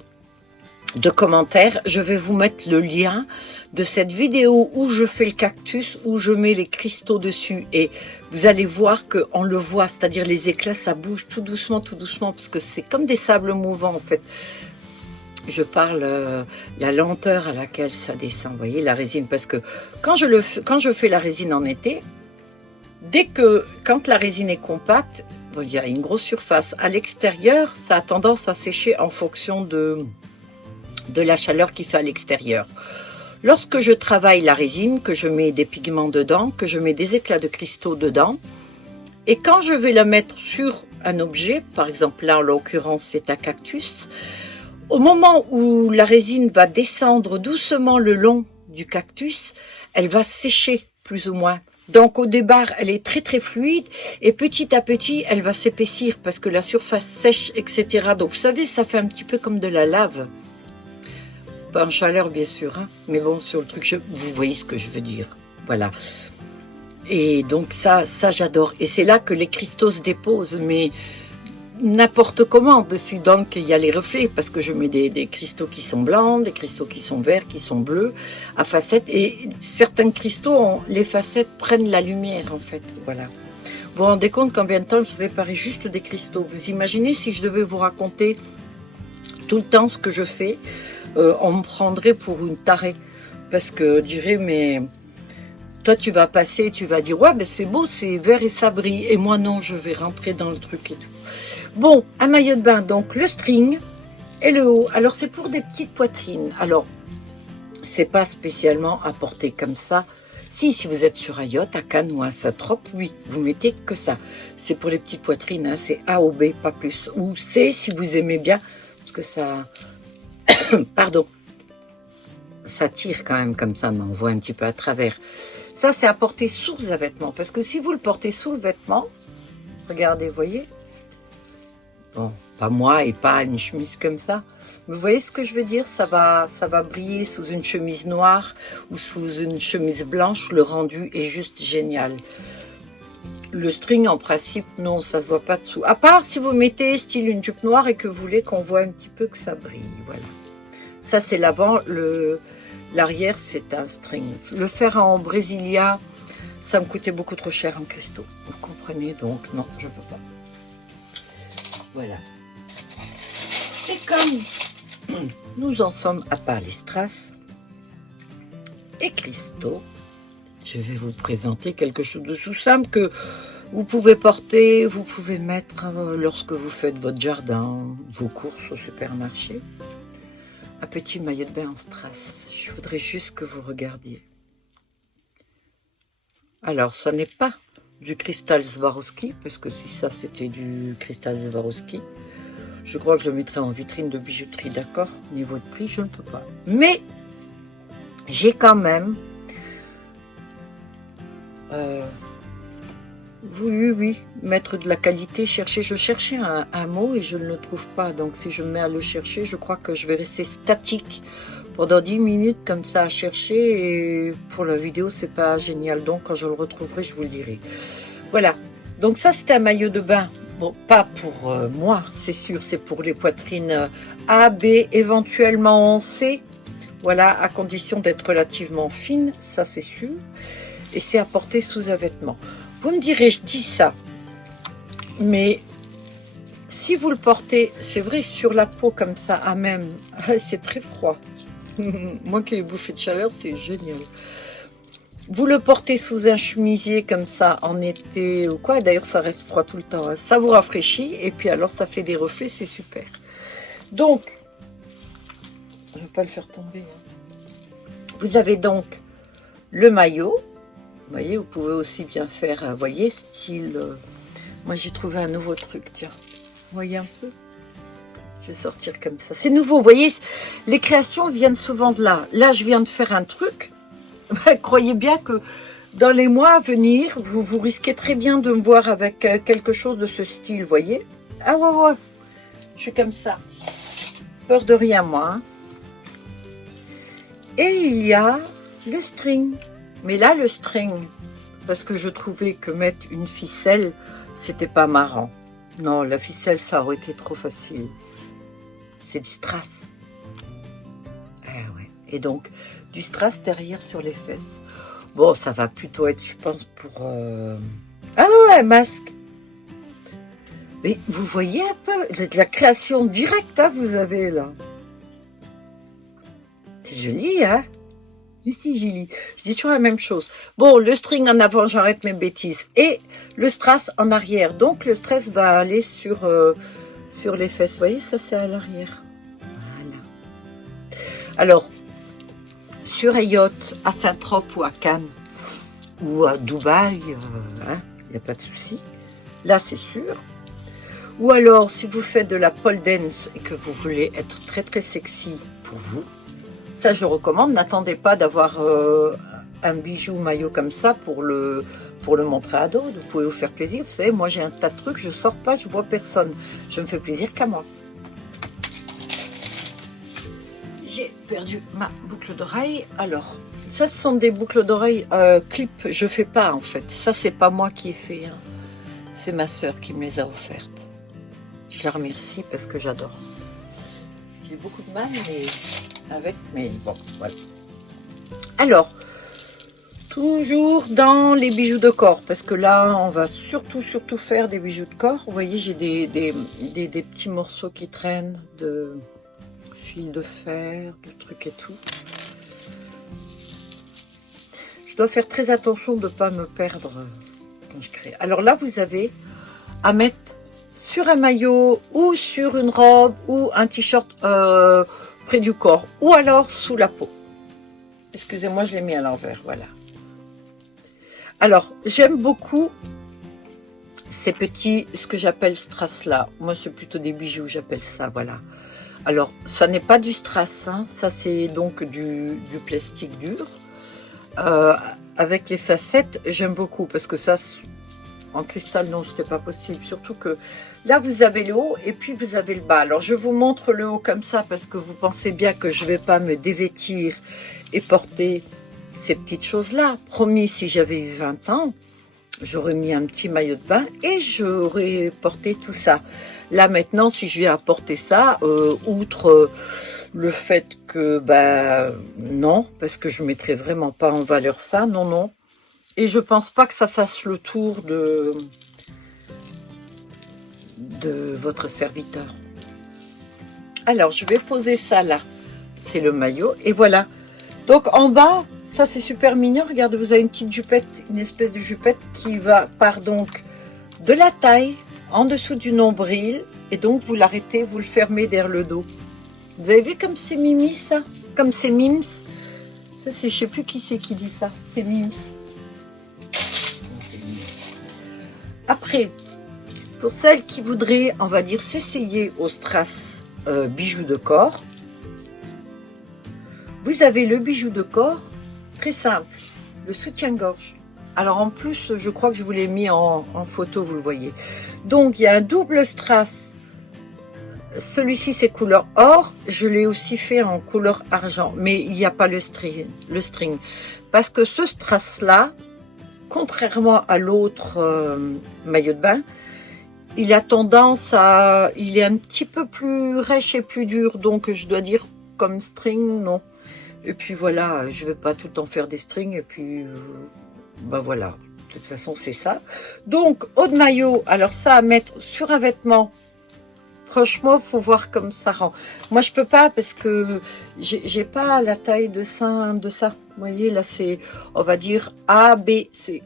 de commentaires, je vais vous mettre le lien de cette vidéo où je fais le cactus, où je mets les cristaux dessus, et vous allez voir qu'on le voit, c'est-à-dire les éclats, ça bouge tout doucement, parce que c'est comme des sables mouvants en fait. Je parle la lenteur à laquelle ça descend, vous voyez, la résine, parce que quand je fais la résine en été, quand la résine est compacte, bon, il y a une grosse surface. À l'extérieur, ça a tendance à sécher en fonction de la chaleur qu'il fait à l'extérieur. Lorsque je travaille la résine, que je mets des pigments dedans, que je mets des éclats de cristaux dedans, et quand je vais la mettre sur un objet, par exemple là en l'occurrence c'est un cactus, au moment où la résine va descendre doucement le long du cactus, elle va sécher plus ou moins. Donc au départ, elle est très très fluide et petit à petit, elle va s'épaissir parce que la surface sèche, etc. Donc vous savez, ça fait un petit peu comme de la lave. Pas en chaleur bien sûr, hein, mais bon, sur le truc, vous voyez ce que je veux dire. Voilà. Et donc ça j'adore. Et c'est là que les cristaux se déposent, mais n'importe comment dessus. Donc il y a les reflets, parce que je mets des cristaux qui sont blancs, des cristaux qui sont verts, qui sont bleus, à facettes. Et certains cristaux, les facettes prennent la lumière en fait. Voilà. Vous vous rendez compte combien de temps je faisais pareil juste des cristaux. Vous imaginez si je devais vous raconter tout le temps ce que je fais, on me prendrait pour une tarée, parce que je dirais, mais toi tu vas passer, tu vas dire ouais ben c'est beau, c'est vert et ça brille, et moi non, je vais rentrer dans le truc et tout. Bon, un maillot de bain, donc le string et le haut. Alors c'est pour des petites poitrines, alors c'est pas spécialement à porter comme ça. Si vous êtes sur un yacht, à Cannes ou à Saint-Tropez, oui, vous mettez que ça. C'est pour les petites poitrines, hein, c'est A ou B, pas plus. Ou C si vous aimez bien, parce que ça... Pardon, ça tire quand même comme ça, mais on voit un petit peu à travers. Ça, c'est à porter sous un vêtement, parce que si vous le portez sous le vêtement, regardez, vous voyez, bon, pas moi et pas une chemise comme ça, mais vous voyez ce que je veux dire, ça va briller sous une chemise noire ou sous une chemise blanche, le rendu est juste génial. Le string, en principe, non, ça se voit pas dessous, à part si vous mettez style une jupe noire et que vous voulez qu'on voit un petit peu que ça brille, voilà. Ça, c'est l'avant. L'arrière, c'est un string. Le faire en brésilia, ça me coûtait beaucoup trop cher en cristaux. Vous comprenez? Donc, non, je ne peux pas. Voilà. Et comme nous en sommes à part les strass et cristaux, je vais vous présenter quelque chose de tout simple que vous pouvez porter, vous pouvez mettre lorsque vous faites votre jardin, vos courses au supermarché. Un petit maillot de bain en strass. Je voudrais juste que vous regardiez. Alors, ça n'est pas du cristal Swarovski, parce que si ça c'était du cristal Swarovski, je crois que je le mettrais en vitrine de bijouterie, d'accord? Niveau de prix, je ne peux pas. Mais j'ai quand même voulu, oui, mettre de la qualité, chercher. Je cherchais un mot et je ne le trouve pas. Donc si je me mets à le chercher, je crois que je vais rester statique pendant 10 minutes comme ça à chercher. Et pour la vidéo, c'est pas génial. Donc quand je le retrouverai, je vous le dirai. Voilà. Donc ça, c'était un maillot de bain. Bon, pas pour moi, c'est sûr. C'est pour les poitrines A, B, éventuellement en C. Voilà, à condition d'être relativement fine. Ça, c'est sûr. Et c'est à porter sous un vêtement. Vous me direz, je dis ça, Mais si vous le portez, c'est vrai, sur la peau comme ça, à même, c'est très froid. Moi qui ai bouffé de chaleur, c'est génial. Vous le portez sous un chemisier comme ça en été ou quoi. D'ailleurs, ça reste froid tout le temps. Hein. Ça vous rafraîchit et puis alors ça fait des reflets, c'est super. Donc, je ne vais pas le faire tomber. Hein. Vous avez donc le maillot. Vous voyez, vous pouvez aussi bien faire, vous voyez, style... moi, j'ai trouvé un nouveau truc, tiens. Vous voyez un peu? Je vais sortir comme ça. C'est nouveau, vous voyez, les créations viennent souvent de là. Là, je viens de faire un truc. Croyez bien que dans les mois à venir, vous risquez très bien de me voir avec quelque chose de ce style, vous voyez? Ah ouais, ouais, je suis comme ça. Peur de rien, moi. Hein. Et il y a le string. Mais là, le string, parce que je trouvais que mettre une ficelle, c'était pas marrant. Non, la ficelle, ça aurait été trop facile. C'est du strass. Ah ouais. Et donc, du strass derrière sur les fesses. Bon, ça va plutôt être, je pense, pour... Ah ouais, masque. Mais vous voyez un peu de la création directe, hein, vous avez là. C'est joli, hein? Ici, Julie. Je dis toujours la même chose. Bon, le string en avant, j'arrête mes bêtises. Et le strass en arrière. Donc, le stress va aller sur les fesses. Vous voyez, ça, c'est à l'arrière. Voilà. Alors, sur un yacht à Saint-Trope ou à Cannes ou à Dubaï, hein, il n'y a pas de souci. Là, c'est sûr. Ou alors, si vous faites de la pole dance et que vous voulez être très, très sexy pour vous, ça, je recommande. N'attendez pas d'avoir un bijou maillot comme ça pour le montrer à d'autres. Vous pouvez vous faire plaisir. Vous savez, moi, j'ai un tas de trucs. Je sors pas, je vois personne. Je me fais plaisir qu'à moi. J'ai perdu ma boucle d'oreille. Alors, ça, ce sont des boucles d'oreille clip. Je fais pas, en fait. Ça, c'est pas moi qui ai fait. Hein. C'est ma sœur qui me les a offertes. Je la remercie parce que j'adore. J'ai beaucoup de mal, mais bon, voilà. Alors, toujours dans les bijoux de corps, parce que là, on va surtout faire des bijoux de corps. Vous voyez, j'ai des petits morceaux qui traînent de fil de fer, de trucs et tout. Je dois faire très attention de ne pas me perdre quand je crée. Alors là, vous avez à mettre sur un maillot ou sur une robe ou un t-shirt près du corps ou alors sous la peau. Excusez-moi, je l'ai mis à l'envers, voilà. Alors, j'aime beaucoup ces petits, ce que j'appelle strass là. Moi, c'est plutôt des bijoux, j'appelle ça, voilà. Alors, ça n'est pas du strass, hein. Ça c'est donc du plastique dur. Avec les facettes, j'aime beaucoup parce que ça, en cristal, non, c'était pas possible. Surtout que là, vous avez le haut et puis vous avez le bas. Alors, je vous montre le haut comme ça parce que vous pensez bien que je vais pas me dévêtir et porter ces petites choses-là. Promis, si j'avais eu 20 ans, j'aurais mis un petit maillot de bain et j'aurais porté tout ça. Là, maintenant, si je viens à porter ça, outre le fait que, non, parce que je ne mettrai vraiment pas en valeur ça, non. Et je pense pas que ça fasse le tour de votre serviteur. Alors, je vais poser ça là. C'est le maillot. Et voilà. Donc, en bas, ça c'est super mignon. Regardez, vous avez une petite jupette, une espèce de jupette qui part donc de la taille en dessous du nombril. Et donc, vous l'arrêtez, vous le fermez derrière le dos. Vous avez vu comme c'est mimi, ça? Comme c'est mims. Ça, c'est, je sais plus qui c'est qui dit ça. C'est mims. Après, pour celles qui voudraient, on va dire, s'essayer au strass bijoux de corps, vous avez le bijou de corps, très simple, le soutien-gorge. Alors en plus, je crois que je vous l'ai mis en photo, vous le voyez. Donc il y a un double strass. Celui-ci c'est couleur or, je l'ai aussi fait en couleur argent, mais il n'y a pas le string. Parce que ce strass-là, contrairement à l'autre maillot de bain, il a tendance à... Il est un petit peu plus rêche et plus dur, donc je dois dire comme string, non. Et puis voilà, je ne vais pas tout le temps faire des strings, et puis voilà. De toute façon, c'est ça. Donc, haut de maillot, alors ça à mettre sur un vêtement. Franchement, faut voir comme ça rend. Moi, je peux pas parce que j'ai pas la taille de sein de ça. Vous voyez, là, c'est, on va dire A, B, C.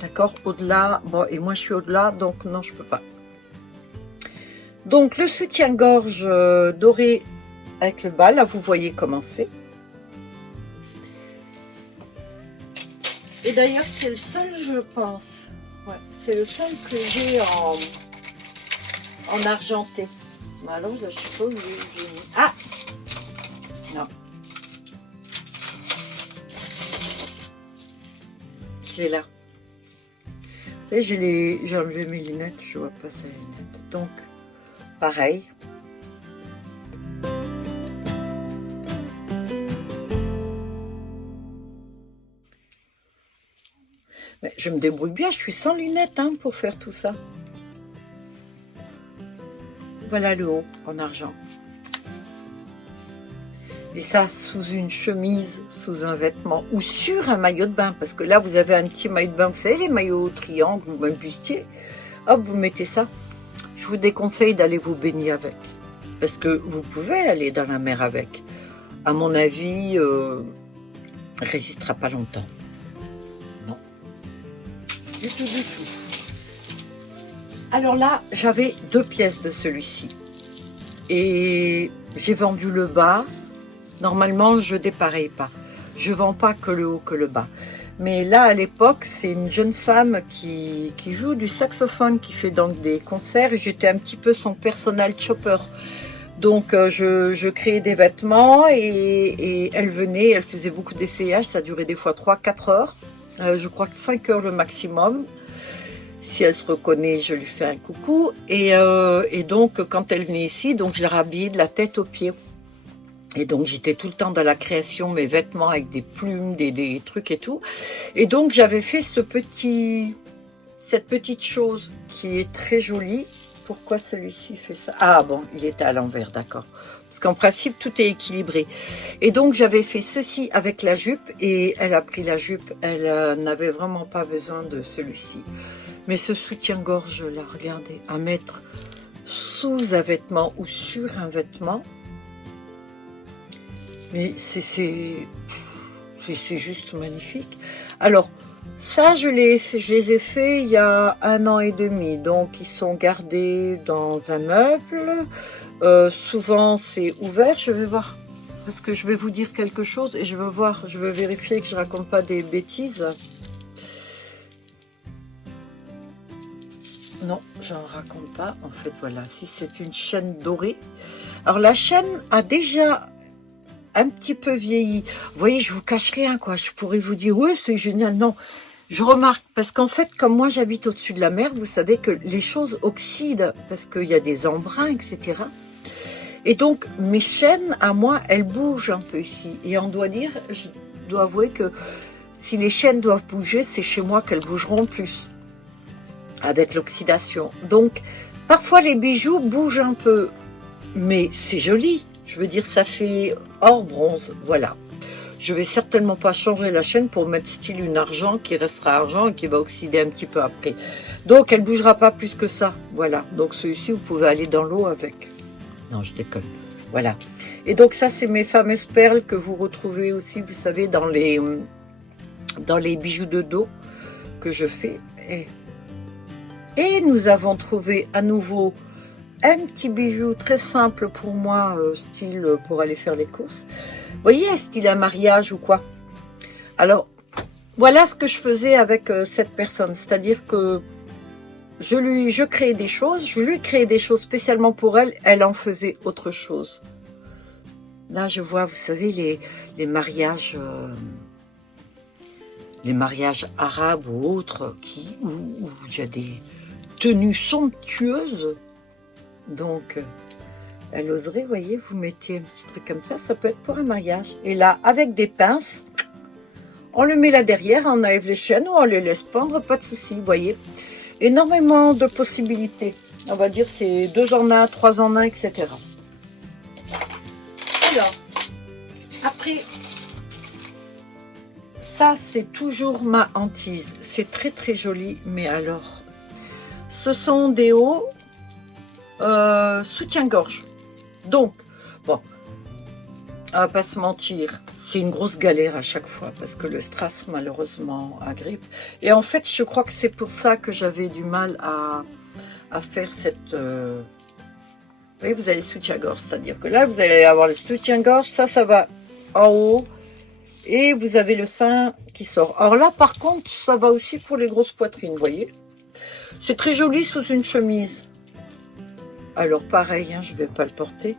D'accord? Au-delà. Bon, et moi, je suis au-delà, donc non, je peux pas. Donc, le soutien-gorge doré avec le bas, là, vous voyez comment c'est. Et d'ailleurs, c'est le seul, je pense. Ouais, c'est le seul que j'ai en argenté. Alors, je sais pas où j'ai mis. Ah! Non. Je l'ai là. Vous savez, j'ai enlevé mes lunettes, je vois pas ces lunettes. Donc, pareil. Mais je me débrouille bien, je suis sans lunettes hein, pour faire tout ça. Voilà le haut en argent. Et ça, sous une chemise, sous un vêtement ou sur un maillot de bain. Parce que là, vous avez un petit maillot de bain, vous savez, les maillots triangles ou même bustier. Hop, vous mettez ça. Je vous déconseille d'aller vous baigner avec. Parce que vous pouvez aller dans la mer avec. À mon avis, résistera pas longtemps. Non. Du tout, du tout. Alors là, j'avais 2 pièces de celui-ci. Et j'ai vendu le bas. Normalement, je dépareille pas. Je vends pas que le haut, que le bas. Mais là, à l'époque, c'est une jeune femme qui joue du saxophone, qui fait donc des concerts. Et j'étais un petit peu son personal shopper. Donc, je créais des vêtements et elle venait, elle faisait beaucoup d'essayages. Ça durait des fois 3-4 heures. Je crois que 5 heures le maximum. Si elle se reconnaît, je lui fais un coucou. Et donc, quand elle venait ici, donc je la rhabillais de la tête aux pieds. Et donc, j'étais tout le temps dans la création, mes vêtements avec des plumes, des trucs et tout. Et donc, j'avais fait cette petite chose qui est très jolie. Pourquoi celui-ci fait ça? Ah bon, il était à l'envers, d'accord. Parce qu'en principe, tout est équilibré. Et donc, j'avais fait ceci avec la jupe et elle a pris la jupe. Elle n'avait vraiment pas besoin de celui-ci. Mais ce soutien-gorge là, regardez, à mettre sous un vêtement ou sur un vêtement, mais c'est juste magnifique. Alors, ça, je les ai fait il y a 1 an et demi, donc ils sont gardés dans un meuble. Souvent, c'est ouvert, je vais voir, parce que je vais vous dire quelque chose et je veux vérifier que je raconte pas des bêtises. Non, j'en raconte pas. En fait, voilà, si c'est une chaîne dorée. Alors, la chaîne a déjà un petit peu vieilli. Vous voyez, je vous cache rien, quoi. Je pourrais vous dire, ouais, c'est génial. Non, je remarque, parce qu'en fait, comme moi, j'habite au-dessus de la mer, vous savez que les choses oxydent, parce qu'il y a des embruns, etc. Et donc, mes chaînes, à moi, elles bougent un peu ici. Et on doit dire, je dois avouer que si les chaînes doivent bouger, c'est chez moi qu'elles bougeront plus. Avec l'oxydation. Donc, parfois les bijoux bougent un peu, mais c'est joli. Je veux dire, ça fait or bronze, voilà. Je vais certainement pas changer la chaîne pour mettre style une argent qui restera argent et qui va oxyder un petit peu après. Donc, elle bougera pas plus que ça, voilà. Donc, celui-ci, vous pouvez aller dans l'eau avec. Non, je déconne. Voilà. Et donc, ça, c'est mes fameuses perles que vous retrouvez aussi, vous savez, dans les bijoux de dos que je fais. Et nous avons trouvé à nouveau un petit bijou très simple pour moi, style pour aller faire les courses. Vous voyez, style un mariage ou quoi. Alors, voilà ce que je faisais avec cette personne. C'est-à-dire que je lui créais des choses spécialement pour elle. Elle en faisait autre chose. Là, je vois, vous savez, les mariages arabes ou autres où il y a des tenues somptueuses. Donc, elle oserait, vous voyez, vous mettez un petit truc comme ça peut être pour un mariage. Et là, avec des pinces, on le met là derrière, on enlève les chaînes ou on les laisse pendre, pas de souci, vous voyez. Énormément de possibilités. On va dire c'est 2 en 1, 3 en 1, etc. Alors, après, Ça, c'est toujours ma hantise. C'est très très joli, mais alors, ce sont des hauts soutien-gorge. Donc, bon, on va pas se mentir, c'est une grosse galère à chaque fois parce que le strass malheureusement agrippe. Et en fait, je crois que c'est pour ça que j'avais du mal à faire cette... Vous voyez, vous avez le soutien-gorge, c'est-à-dire que là, vous allez avoir le soutien-gorge, ça va en haut. Et vous avez le sein qui sort. Alors là, par contre, ça va aussi pour les grosses poitrines, vous voyez. C'est très joli sous une chemise. Alors pareil, hein, je ne vais pas le porter.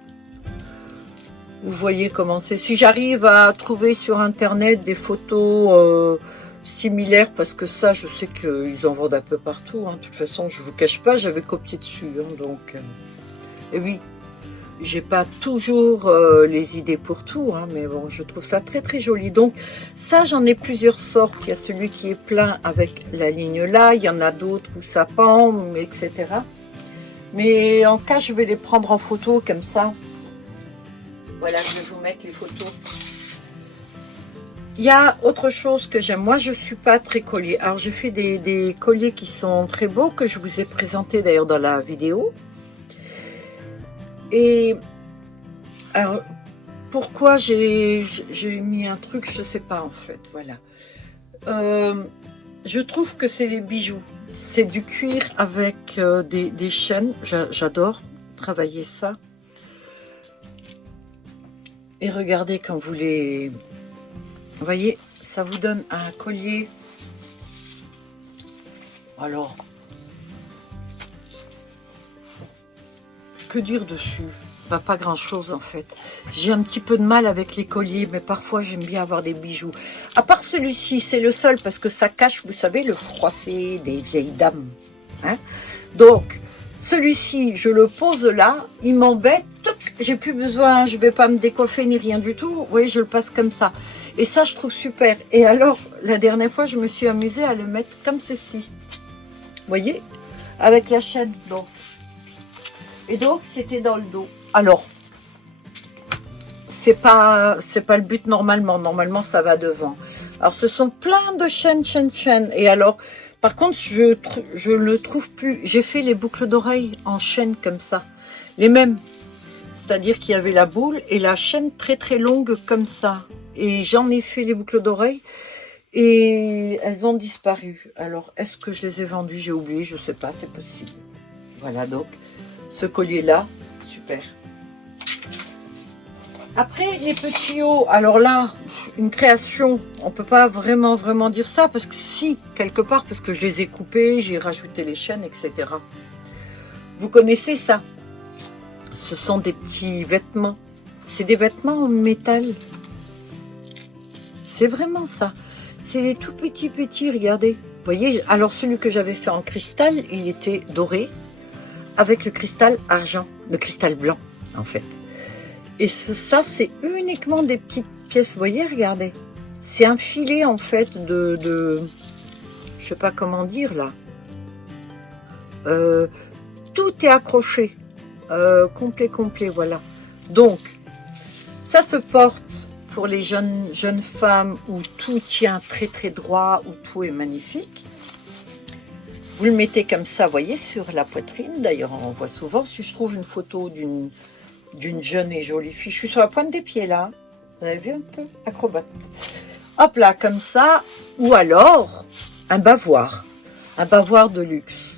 Vous voyez comment c'est. Si j'arrive à trouver sur Internet des photos similaires, parce que ça, je sais qu'ils en vendent un peu partout. Hein. De toute façon, je ne vous cache pas, j'avais copié dessus. Hein, donc, et oui. J'ai pas toujours les idées pour tout, hein, mais bon, je trouve ça très très joli. Donc ça, j'en ai plusieurs sortes. Il y a celui qui est plein avec la ligne là, il y en a d'autres où ça pend, etc. Mais en cas, je vais les prendre en photo comme ça. Voilà, je vais vous mettre les photos. Il y a autre chose que j'aime. Moi, je suis pas très collier. Alors, j'ai fait des colliers qui sont très beaux, que je vous ai présentés d'ailleurs dans la vidéo. Et alors, pourquoi j'ai mis un truc, je sais pas en fait, voilà. Je trouve que c'est les bijoux. C'est du cuir avec des chaînes. J'adore travailler ça. Et regardez quand vous les... Vous voyez, ça vous donne un collier. Alors... Que dire dessus? Bah, pas grand chose en fait. J'ai un petit peu de mal avec les colliers, mais parfois j'aime bien avoir des bijoux. À part celui-ci, c'est le seul parce que ça cache, vous savez, le froissé des vieilles dames. Hein, donc, celui-ci, je le pose là, il m'embête, j'ai plus besoin, je vais pas me décoiffer ni rien du tout. Vous voyez, je le passe comme ça. Et ça, je trouve super. Et alors, la dernière fois, je me suis amusée à le mettre comme ceci. Vous voyez, avec la chaîne. Donc. Et donc, c'était dans le dos. Alors, c'est pas le but normalement. Normalement, ça va devant. Alors, ce sont plein de chaînes. Et alors, par contre, je le trouve plus. J'ai fait les boucles d'oreilles en chaîne comme ça. Les mêmes. C'est-à-dire qu'il y avait la boule et la chaîne très très longue comme ça. Et j'en ai fait les boucles d'oreilles. Et elles ont disparu. Alors, est-ce que je les ai vendues? J'ai oublié, je sais pas, c'est possible. Voilà, donc... Ce collier-là, super. Après, les petits hauts, alors là, une création, on peut pas vraiment dire ça, parce que si, quelque part, parce que je les ai coupés, j'ai rajouté les chaînes, etc. Vous connaissez ça? Ce sont des petits vêtements. C'est des vêtements en métal. C'est vraiment ça. C'est des tout petits, regardez. Vous voyez, alors celui que j'avais fait en cristal, il était doré, avec le cristal argent, le cristal blanc en fait. Et ça, c'est uniquement des petites pièces, vous voyez, regardez. C'est un filet en fait je sais pas comment dire là. Tout est accroché, complet, voilà. Donc, ça se porte pour les jeunes femmes où tout tient très très droit, où tout est magnifique. Vous le mettez comme ça, vous voyez, sur la poitrine. D'ailleurs, on voit souvent, si je trouve une photo d'une jeune et jolie fille. Je suis sur la pointe des pieds, là. Vous avez vu un peu? Acrobate. Hop là, comme ça. Ou alors, un bavoir. Un bavoir de luxe.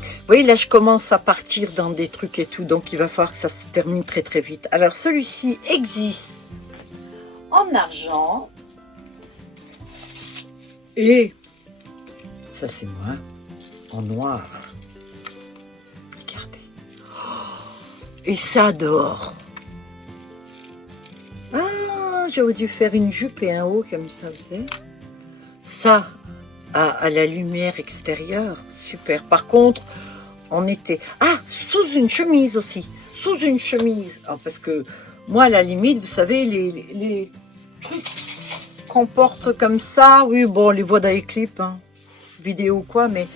Vous voyez, là, je commence à partir dans des trucs et tout. Donc, il va falloir que ça se termine très, très vite. Alors, celui-ci existe en argent. Et, ça, c'est moi. En noir. Regardez. Et ça dehors. Ah, j'aurais dû faire une jupe et un haut comme ça, vous savez. Ça, à la lumière extérieure, super. Par contre, on était... Ah, sous une chemise aussi. Sous une chemise. Alors, parce que moi, à la limite, vous savez, les trucs qu'on porte comme ça, oui, bon, on les voit dans les clips, hein, vidéo ou quoi, mais...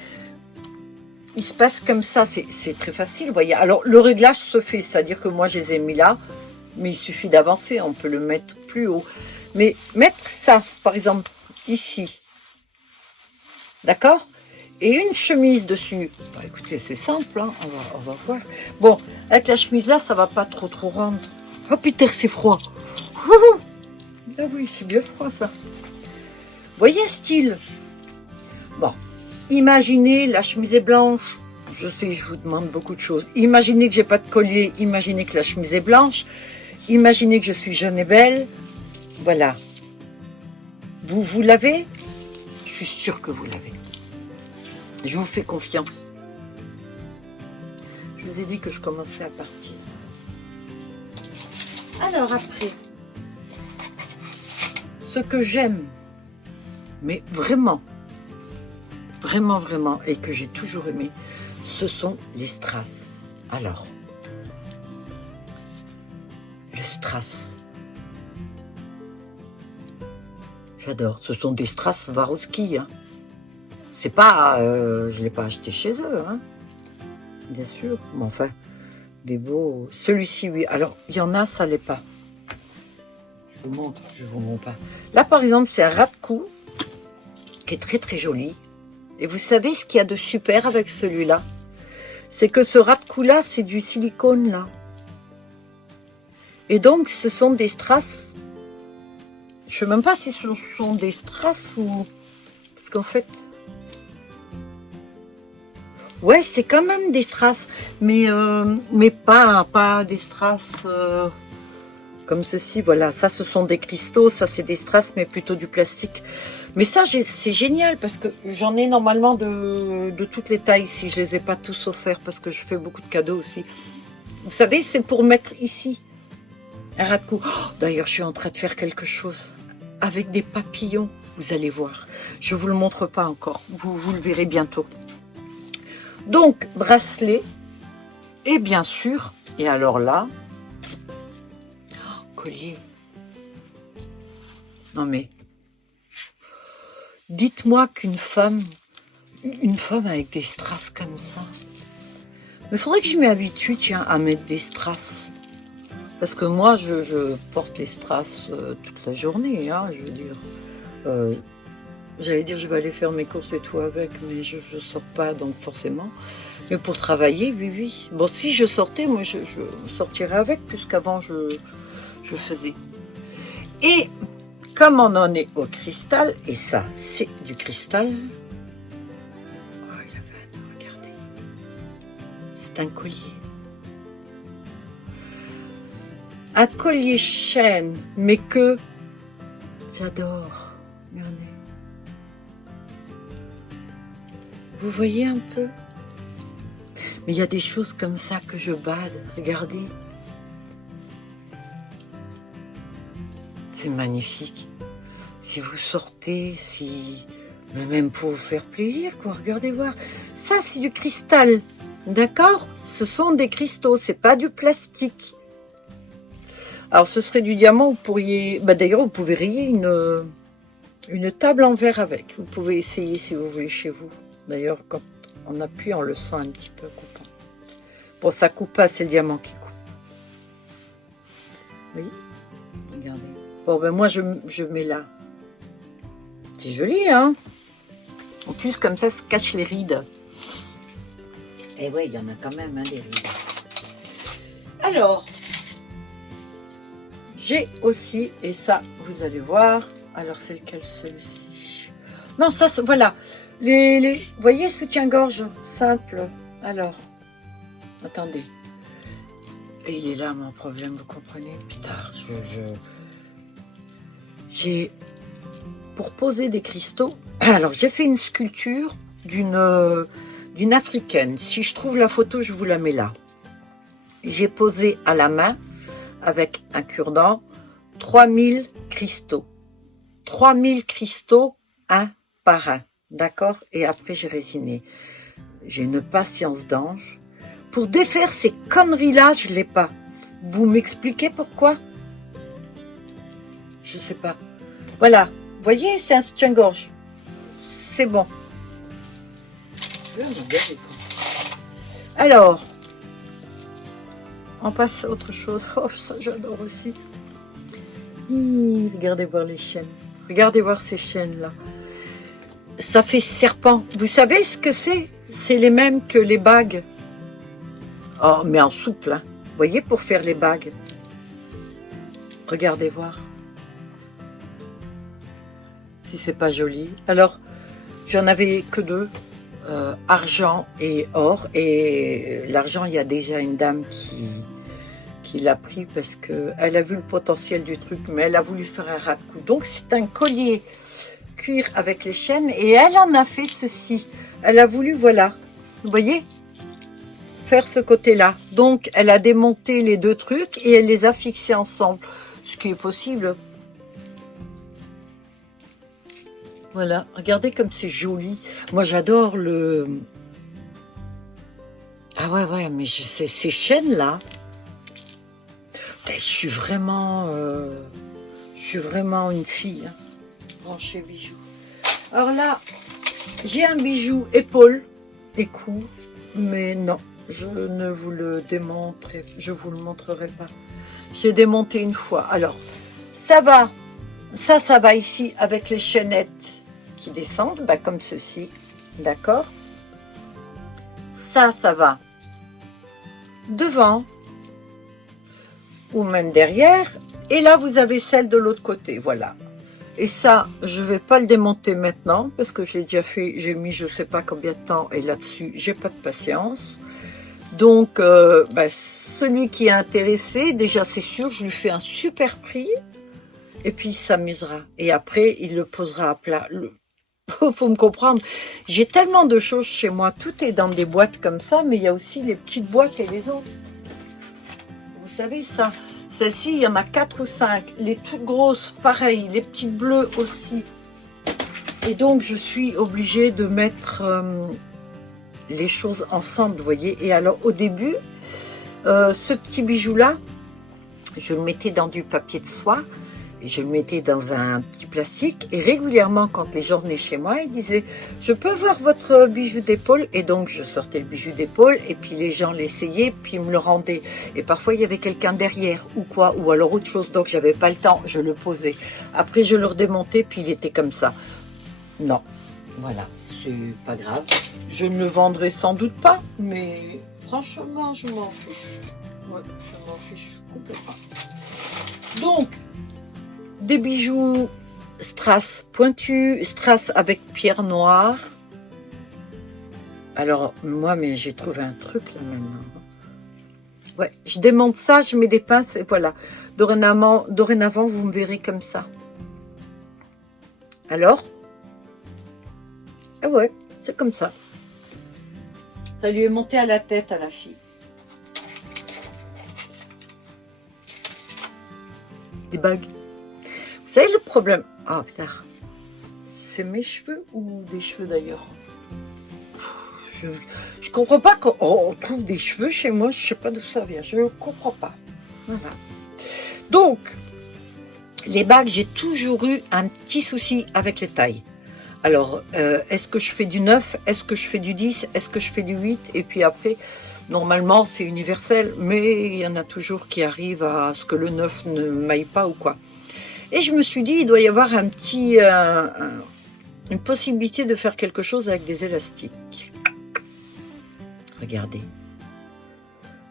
Il se passe comme ça, c'est très facile, vous voyez. Alors, le réglage se fait, c'est-à-dire que moi, je les ai mis là, mais il suffit d'avancer, on peut le mettre plus haut. Mais mettre ça, par exemple, ici. D'accord? Et une chemise dessus. Bah, écoutez, c'est simple, hein, on va voir. Bon, avec la chemise là, ça va pas trop rendre. Oh putain, c'est froid. Ouhou. Ah oui, c'est bien froid ça. Voyez style. Bon, imaginez la chemise est blanche. Je sais, je vous demande beaucoup de choses. Imaginez que j'ai pas de collier. Imaginez que la chemise est blanche. Imaginez que je suis jeune et belle. Voilà. Vous l'avez? Je suis sûre que vous l'avez. Je vous fais confiance. Je vous ai dit que je commençais à partir. Alors après, ce que j'aime, mais vraiment, et que j'ai toujours aimé, ce sont les strass. Alors, le strass. J'adore. Ce sont des strass Swarovski. Hein. C'est pas, je ne l'ai pas acheté chez eux, hein. Bien sûr. Mais enfin, des beaux. Celui-ci, oui. Alors, il y en a, ça l'est pas. Je vous montre, je vous montre pas. Là, par exemple, c'est un ras de cou qui est très très joli. Et vous savez ce qu'il y a de super avec celui-là? C'est que ce ras de cou là, c'est du silicone là. Et donc, ce sont des strass. Je sais même pas si ce sont des strass ou... Parce qu'en fait... Ouais, c'est quand même des strass. Mais pas des strass comme ceci. Voilà, ça, ce sont des cristaux. Ça, c'est des strass, mais plutôt du plastique. Mais ça, c'est génial parce que j'en ai normalement de toutes les tailles si je les ai pas tous offerts parce que je fais beaucoup de cadeaux aussi. Vous savez, c'est pour mettre ici un ras de cou. Oh, d'ailleurs, je suis en train de faire quelque chose avec des papillons. Vous allez voir. Je vous le montre pas encore. Vous le verrez bientôt. Donc, bracelet. Et bien sûr, et alors là, oh, collier. Non mais, dites-moi qu'une femme avec des strass comme ça, mais il faudrait que je m'y habitue, tiens, à mettre des strass. Parce que moi, je porte les strass toute la journée, hein, je veux dire. J'allais dire, je vais aller faire mes courses et tout avec, mais je ne sors pas, donc forcément. Mais pour travailler, oui, oui. Bon, si je sortais, moi, je sortirais avec, puisqu'avant, je faisais. Et comme on en est au cristal, et ça, c'est du cristal. Oh, il avait regardez. C'est un collier. Un collier chaîne, mais que j'adore. Regardez. Vous voyez un peu? Mais il y a des choses comme ça que je bade. Regardez. C'est magnifique. Si vous sortez, mais même pour vous faire plaisir, quoi. Regardez voir. Ça, c'est du cristal. D'accord? Ce sont des cristaux, c'est pas du plastique. Alors, ce serait du diamant, vous pourriez... Bah, d'ailleurs, vous pouvez rayer une table en verre avec. Vous pouvez essayer si vous voulez chez vous. D'ailleurs, quand on appuie, on le sent un petit peu coupant. Bon, ça coupe pas, c'est le diamant qui coupe. Oui, regardez. Bon, ben moi, je mets là. C'est joli, hein? En plus, comme ça cache les rides. Et ouais, il y en a quand même, hein, des rides. Alors, j'ai aussi, et ça, vous allez voir. Alors, c'est lequel, celui-ci? Non, ça, voilà. Vous voyez, soutien-gorge simple. Alors, attendez. Et il est là, mon problème, vous comprenez? Putain, j'ai... Pour poser des cristaux... Alors, j'ai fait une sculpture d'une africaine. Si je trouve la photo, je vous la mets là. J'ai posé à la main, avec un cure-dent, 3000 cristaux. 3000 cristaux, un par un. D'accord? Et après, j'ai résiné. J'ai une patience d'ange. Pour défaire ces conneries-là, je ne l'ai pas. Vous m'expliquez pourquoi? Je ne sais pas. Voilà. Vous voyez, c'est un soutien-gorge. C'est bon. Alors, on passe à autre chose. Oh, ça, j'adore aussi. Regardez voir les chaînes. Regardez voir ces chaînes-là. Ça fait serpent. Vous savez ce que c'est? C'est les mêmes que les bagues. Oh, mais en souple, hein. Vous voyez, pour faire les bagues. Regardez voir. Si c'est pas joli. Alors, j'en avais que deux. Argent et or. Et l'argent, il y a déjà une dame qui l'a pris parce qu'elle a vu le potentiel du truc, mais elle a voulu faire un ras de cou. Donc, c'est un collier cuir avec les chaînes et elle en a fait ceci. Elle a voulu, voilà, vous voyez, faire ce côté-là. Donc, elle a démonté les deux trucs et elle les a fixés ensemble, ce qui est possible. Voilà, regardez comme c'est joli. Moi, j'adore le... Ah ouais, mais je sais, ces chaînes-là, je suis vraiment une fille, hein, branchée bijoux. Alors là, j'ai un bijou épaule et cou, mais non, je ne vous le démontrerai, je vous le montrerai pas. J'ai démonté une fois. Alors, ça va ici avec les chaînettes qui descendent, bah, comme ceci, d'accord. Ça va devant ou même derrière, et là vous avez celle de l'autre côté, voilà. Et ça, je vais pas le démonter maintenant parce que je l'ai déjà fait, j'ai mis je sais pas combien de temps et là-dessus j'ai pas de patience. Donc bah, celui qui est intéressé, déjà c'est sûr, je lui fais un super prix et puis il s'amusera. Et après il le posera à plat. Faut me comprendre, j'ai tellement de choses chez moi, tout est dans des boîtes comme ça, mais il y a aussi les petites boîtes et les autres. Vous savez ça, celle-ci, il y en a 4 ou 5. Les toutes grosses, pareil. Les petites bleues aussi. Et donc, je suis obligée de mettre les choses ensemble, vous voyez. Et alors, au début, ce petit bijou-là, je le mettais dans du papier de soie. Et je le mettais dans un petit plastique. Et régulièrement, quand les gens venaient chez moi, ils disaient « Je peux voir votre bijou d'épaule ?» Et donc, je sortais le bijou d'épaule. Et puis, les gens l'essayaient, puis ils me le rendaient. Et parfois, il y avait quelqu'un derrière ou quoi. Ou alors autre chose. Donc, j'avais pas le temps. Je le posais. Après, je le redémontais, puis il était comme ça. Non. Voilà. C'est pas grave. Je ne le vendrai sans doute pas. Mais franchement, je m'en fiche. Ouais, je m'en fiche complètement. Donc, des bijoux strass pointus, strass avec pierre noire. Alors, moi, mais j'ai trouvé un truc là maintenant. Ouais, je démonte ça, je mets des pinces et voilà. Dorénavant, vous me verrez comme ça. Alors, ah ouais, c'est comme ça. Ça lui est monté à la tête à la fille. Des bagues. Vous savez le problème? Ah putain, c'est mes cheveux ou des cheveux d'ailleurs? Je comprends pas qu'on trouve des cheveux chez moi, je sais pas d'où ça vient, je ne comprends pas. Voilà. Donc, les bagues, j'ai toujours eu un petit souci avec les tailles. Alors, est-ce que je fais du 9? Est-ce que je fais du 10? Est-ce que je fais du 8? Et puis après, normalement, c'est universel, mais il y en a toujours qui arrivent à ce que le 9 ne maille pas ou quoi. Et je me suis dit, il doit y avoir un petit, une possibilité de faire quelque chose avec des élastiques. Regardez.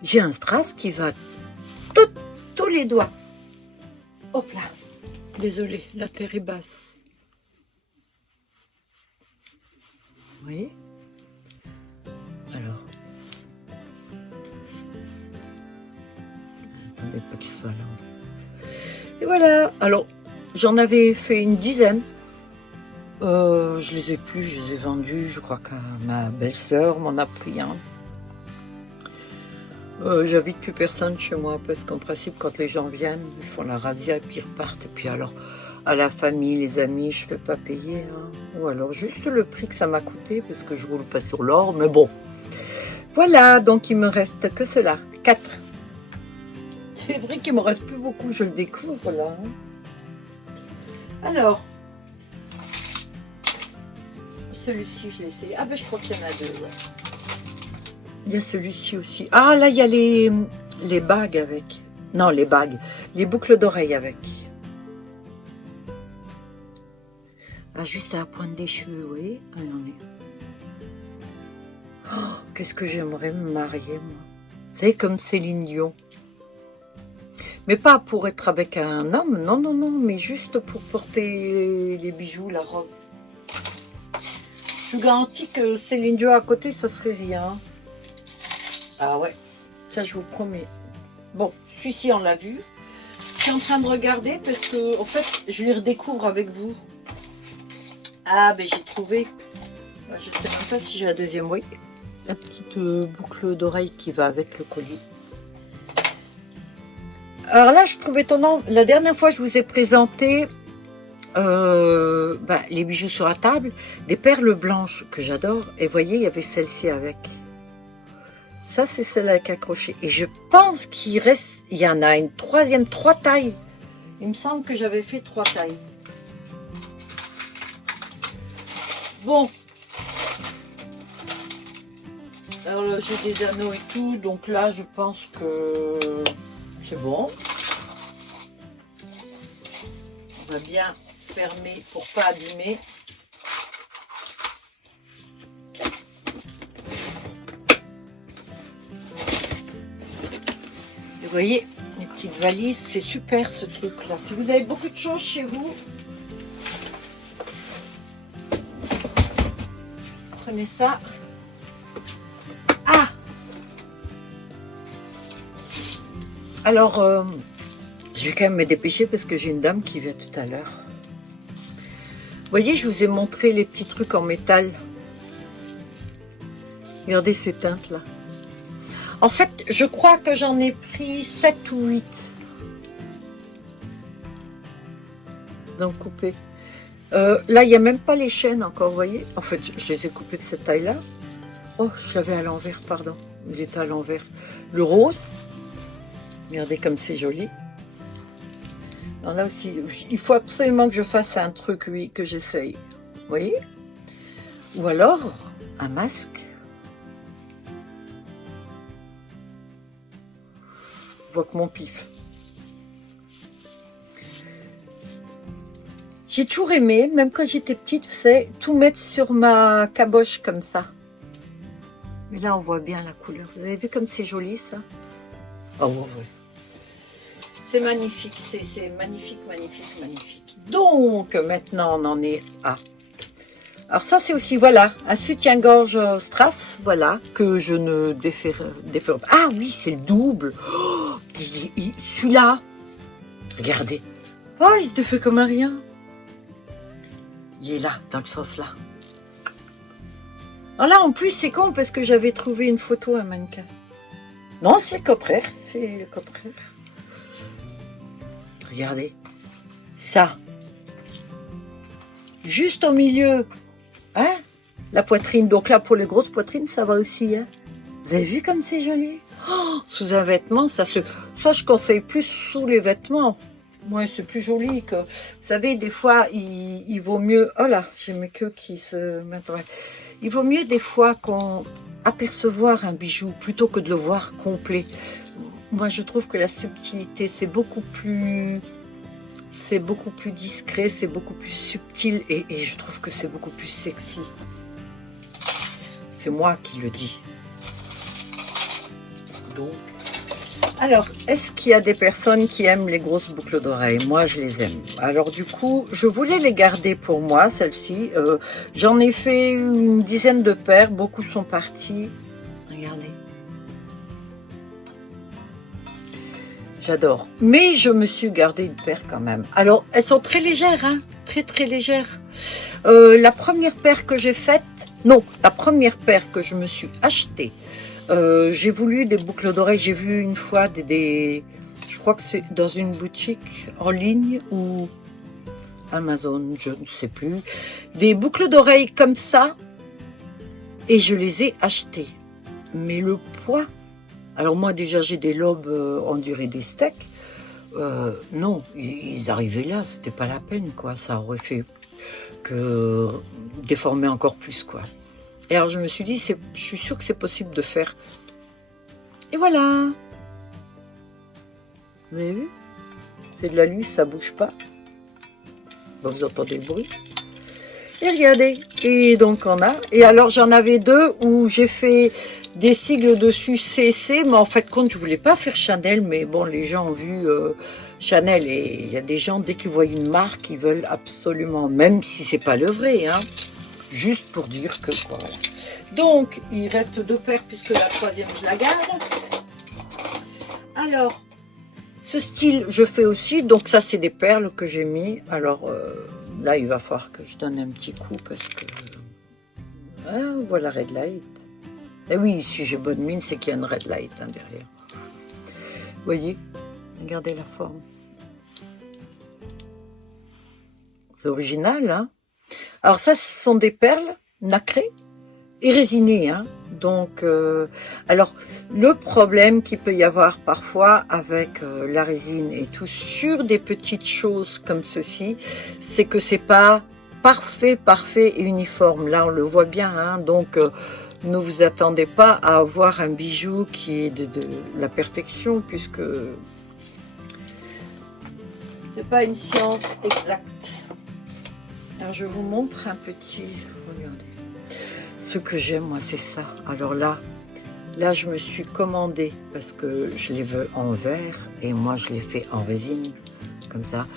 J'ai un strass qui va tous les doigts. Hop là. Désolée, la terre est basse. Vous voyez? Alors. Attendez pas qu'il soit là. Et voilà, alors j'en avais fait une dizaine. Je les ai plus, je les ai vendus. Je crois que ma belle-sœur m'en a pris un. J'invite plus personne chez moi parce qu'en principe, quand les gens viennent, ils font la razzia et puis ils repartent. Et puis alors, à la famille, les amis, je ne fais pas payer. Hein. Ou alors juste le prix que ça m'a coûté parce que je roule pas sur l'or. Mais bon, voilà, donc il me reste que cela, 4. C'est vrai qu'il me reste plus beaucoup, je le découvre là. Alors, celui-ci, je l'ai essayé. Ah ben je crois qu'il y en a 2. Ouais. Il y a celui-ci aussi. Ah là, il y a les bagues avec. Non, les bagues. Les boucles d'oreilles avec. Ah, juste à la pointe des cheveux, vous voyez? Ah, non, mais... Oh, qu'est-ce que j'aimerais me marier, moi. C'est comme Céline Dion. Mais pas pour être avec un homme, non, non, non, mais juste pour porter les bijoux, la robe. Je vous garantis que Céline Dion à côté, ça serait rien. Ah ouais, ça je vous promets. Bon, celui-ci on l'a vu. Je suis en train de regarder parce que, en fait, je les redécouvre avec vous. Ah, ben j'ai trouvé. Je sais même pas si j'ai la deuxième, oui. La petite boucle d'oreille qui va avec le collier. Alors là, je trouve étonnant. La dernière fois, je vous ai présenté les bijoux sur la table, des perles blanches que j'adore. Et vous voyez, il y avait celle-ci avec. Ça, c'est celle avec accroché. Et je pense qu'il reste, il y en a une troisième, 3 tailles. Il me semble que j'avais fait 3 tailles. Bon. Alors là, j'ai des anneaux et tout. Donc là, je pense que c'est bon. On va bien fermer pour pas abîmer. Vous voyez, les petites valises, c'est super ce truc-là. Si vous avez beaucoup de choses chez vous, prenez ça. Ah! Alors, je vais quand même me dépêcher parce que j'ai une dame qui vient tout à l'heure. Vous voyez, je vous ai montré les petits trucs en métal. Regardez ces teintes-là. En fait, je crois que j'en ai pris 7 ou 8. Donc coupé. Là, il n'y a même pas les chaînes encore, vous voyez. En fait, je les ai coupées de cette taille-là. Oh, je l'avais à l'envers, pardon. Il était à l'envers. Le rose. Regardez comme c'est joli. Alors là aussi, il faut absolument que je fasse un truc, oui, que j'essaye. Vous voyez? Ou alors, un masque. Je vois que mon pif. J'ai toujours aimé, même quand j'étais petite, vous savez, tout mettre sur ma caboche comme ça. Mais là, on voit bien la couleur. Vous avez vu comme c'est joli, ça? Oh, ouais, ouais. C'est magnifique, c'est magnifique, magnifique, magnifique. Donc, maintenant, on en est à... Alors ça, c'est aussi, voilà, un soutien-gorge strass, voilà, que je ne défère pas. Ah oui, c'est le double. Oh, celui-là, regardez. Oh, il te fait comme un rien. Il est là, dans le sens là. Alors là, en plus, c'est con parce que j'avais trouvé une photo à mannequin. Non, c'est le contraire, c'est le contraire. Regardez, ça. Juste au milieu, hein, la poitrine. Donc là, pour les grosses poitrines, ça va aussi, hein. Vous avez vu comme c'est joli? Oh, sous un vêtement, ça, je conseille plus sous les vêtements. Ouais, c'est plus joli que... Vous savez, des fois, il vaut mieux... Oh là, j'ai mes queues qui se mettent... Ouais. Il vaut mieux des fois qu'on apercevoir un bijou plutôt que de le voir complet. Moi, je trouve que la subtilité, c'est beaucoup plus discret, c'est beaucoup plus subtil et je trouve que c'est beaucoup plus sexy. C'est moi qui le dis. Donc, alors, est-ce qu'il y a des personnes qui aiment les grosses boucles d'oreilles? Moi, je les aime. Alors, du coup, je voulais les garder pour moi, celles-ci. J'en ai fait une dizaine de paires. Beaucoup sont partis. Regardez. J'adore. Mais je me suis gardé une paire quand même. Alors, elles sont très légères, hein. Très, très légères. La première paire que j'ai faite... Non, la première paire que je me suis achetée... j'ai voulu des boucles d'oreilles. J'ai vu une fois je crois que c'est dans une boutique en ligne ou Amazon, je ne sais plus. Des boucles d'oreilles comme ça. Et je les ai achetées. Mais le poids... Alors moi déjà j'ai des lobes on dirait des steaks. Non, ils arrivaient là, c'était pas la peine quoi. Ça aurait fait que déformer encore plus quoi. Et alors je me suis dit, je suis sûre que c'est possible de faire. Et voilà. Vous avez vu? C'est de l'alu, ça bouge pas. Bon, vous entendez le bruit. Et regardez, et donc on a, et alors j'en avais deux où j'ai fait des sigles dessus CC, mais en fait compte je voulais pas faire Chanel, mais bon les gens ont vu Chanel, et il y a des gens dès qu'ils voient une marque, ils veulent absolument, même si c'est pas le vrai, hein, juste pour dire que quoi. Voilà. Donc il reste deux paires puisque la troisième je la garde. Alors ce style je fais aussi, donc ça c'est des perles que j'ai mis. Alors là il va falloir que je donne un petit coup parce que voilà red light. Et oui, si j'ai bonne mine, c'est qu'il y a une red light hein, derrière. Vous voyez, regardez la forme. C'est original, hein. Alors ça, ce sont des perles nacrées et résinées, hein. Donc, alors, le problème qu'il peut y avoir parfois avec la résine et tout, sur des petites choses comme ceci, c'est que c'est pas parfait et uniforme. Là, on le voit bien, hein. Donc, ne vous attendez pas à avoir un bijou qui est de la perfection, puisque c'est pas une science exacte. Alors je vous montre un petit, regardez, ce que j'aime moi c'est ça. Alors là je me suis commandé, parce que je les veux en verre, et moi je les fais en résine, comme ça,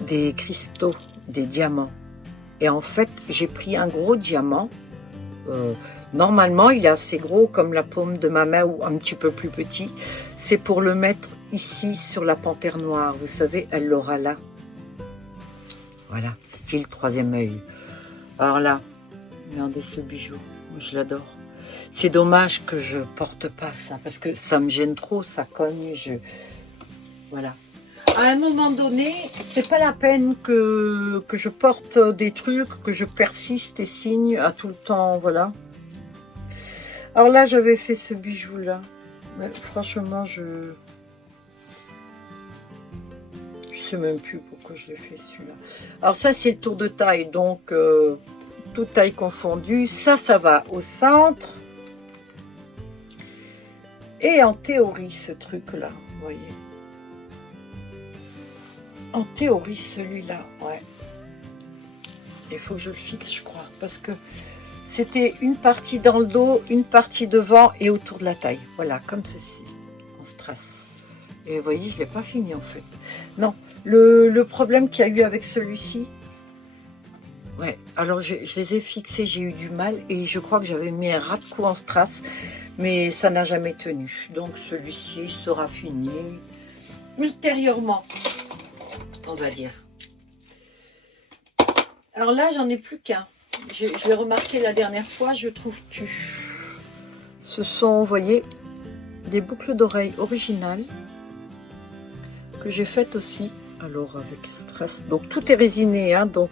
des cristaux, des diamants. Et en fait j'ai pris un gros diamant. Normalement, il est assez gros comme la paume de ma main ou un petit peu plus petit. C'est pour le mettre ici sur la panthère noire. Vous savez, elle l'aura là. Voilà, style troisième œil. Alors là, regardez ce bijou. Je l'adore. C'est dommage que je porte pas ça parce que ça me gêne trop, ça cogne. Voilà. À un moment donné, c'est pas la peine que je porte des trucs, que je persiste et signe à tout le temps, voilà. Alors là, j'avais fait ce bijou-là. Mais franchement, je sais même plus pourquoi je l'ai fait celui-là. Alors ça, c'est le tour de taille, donc toute taille confondue. Ça va au centre. Et en théorie, ce truc-là, vous voyez. En théorie, celui-là, ouais. Il faut que je le fixe, je crois, parce que c'était une partie dans le dos, une partie devant et autour de la taille. Voilà, comme ceci, en strass. Et vous voyez, je ne l'ai pas fini en fait. Non, le problème qu'il y a eu avec celui-ci, ouais, alors je les ai fixés, j'ai eu du mal et je crois que j'avais mis un ras de cou en strass, mais ça n'a jamais tenu. Donc celui-ci sera fini ultérieurement, on va dire. Alors là, j'en ai plus qu'un. Je l'ai remarqué la dernière fois, je trouve plus. Ce sont, vous voyez, des boucles d'oreilles originales que j'ai faites aussi. Alors avec strass, donc tout est résiné, hein, donc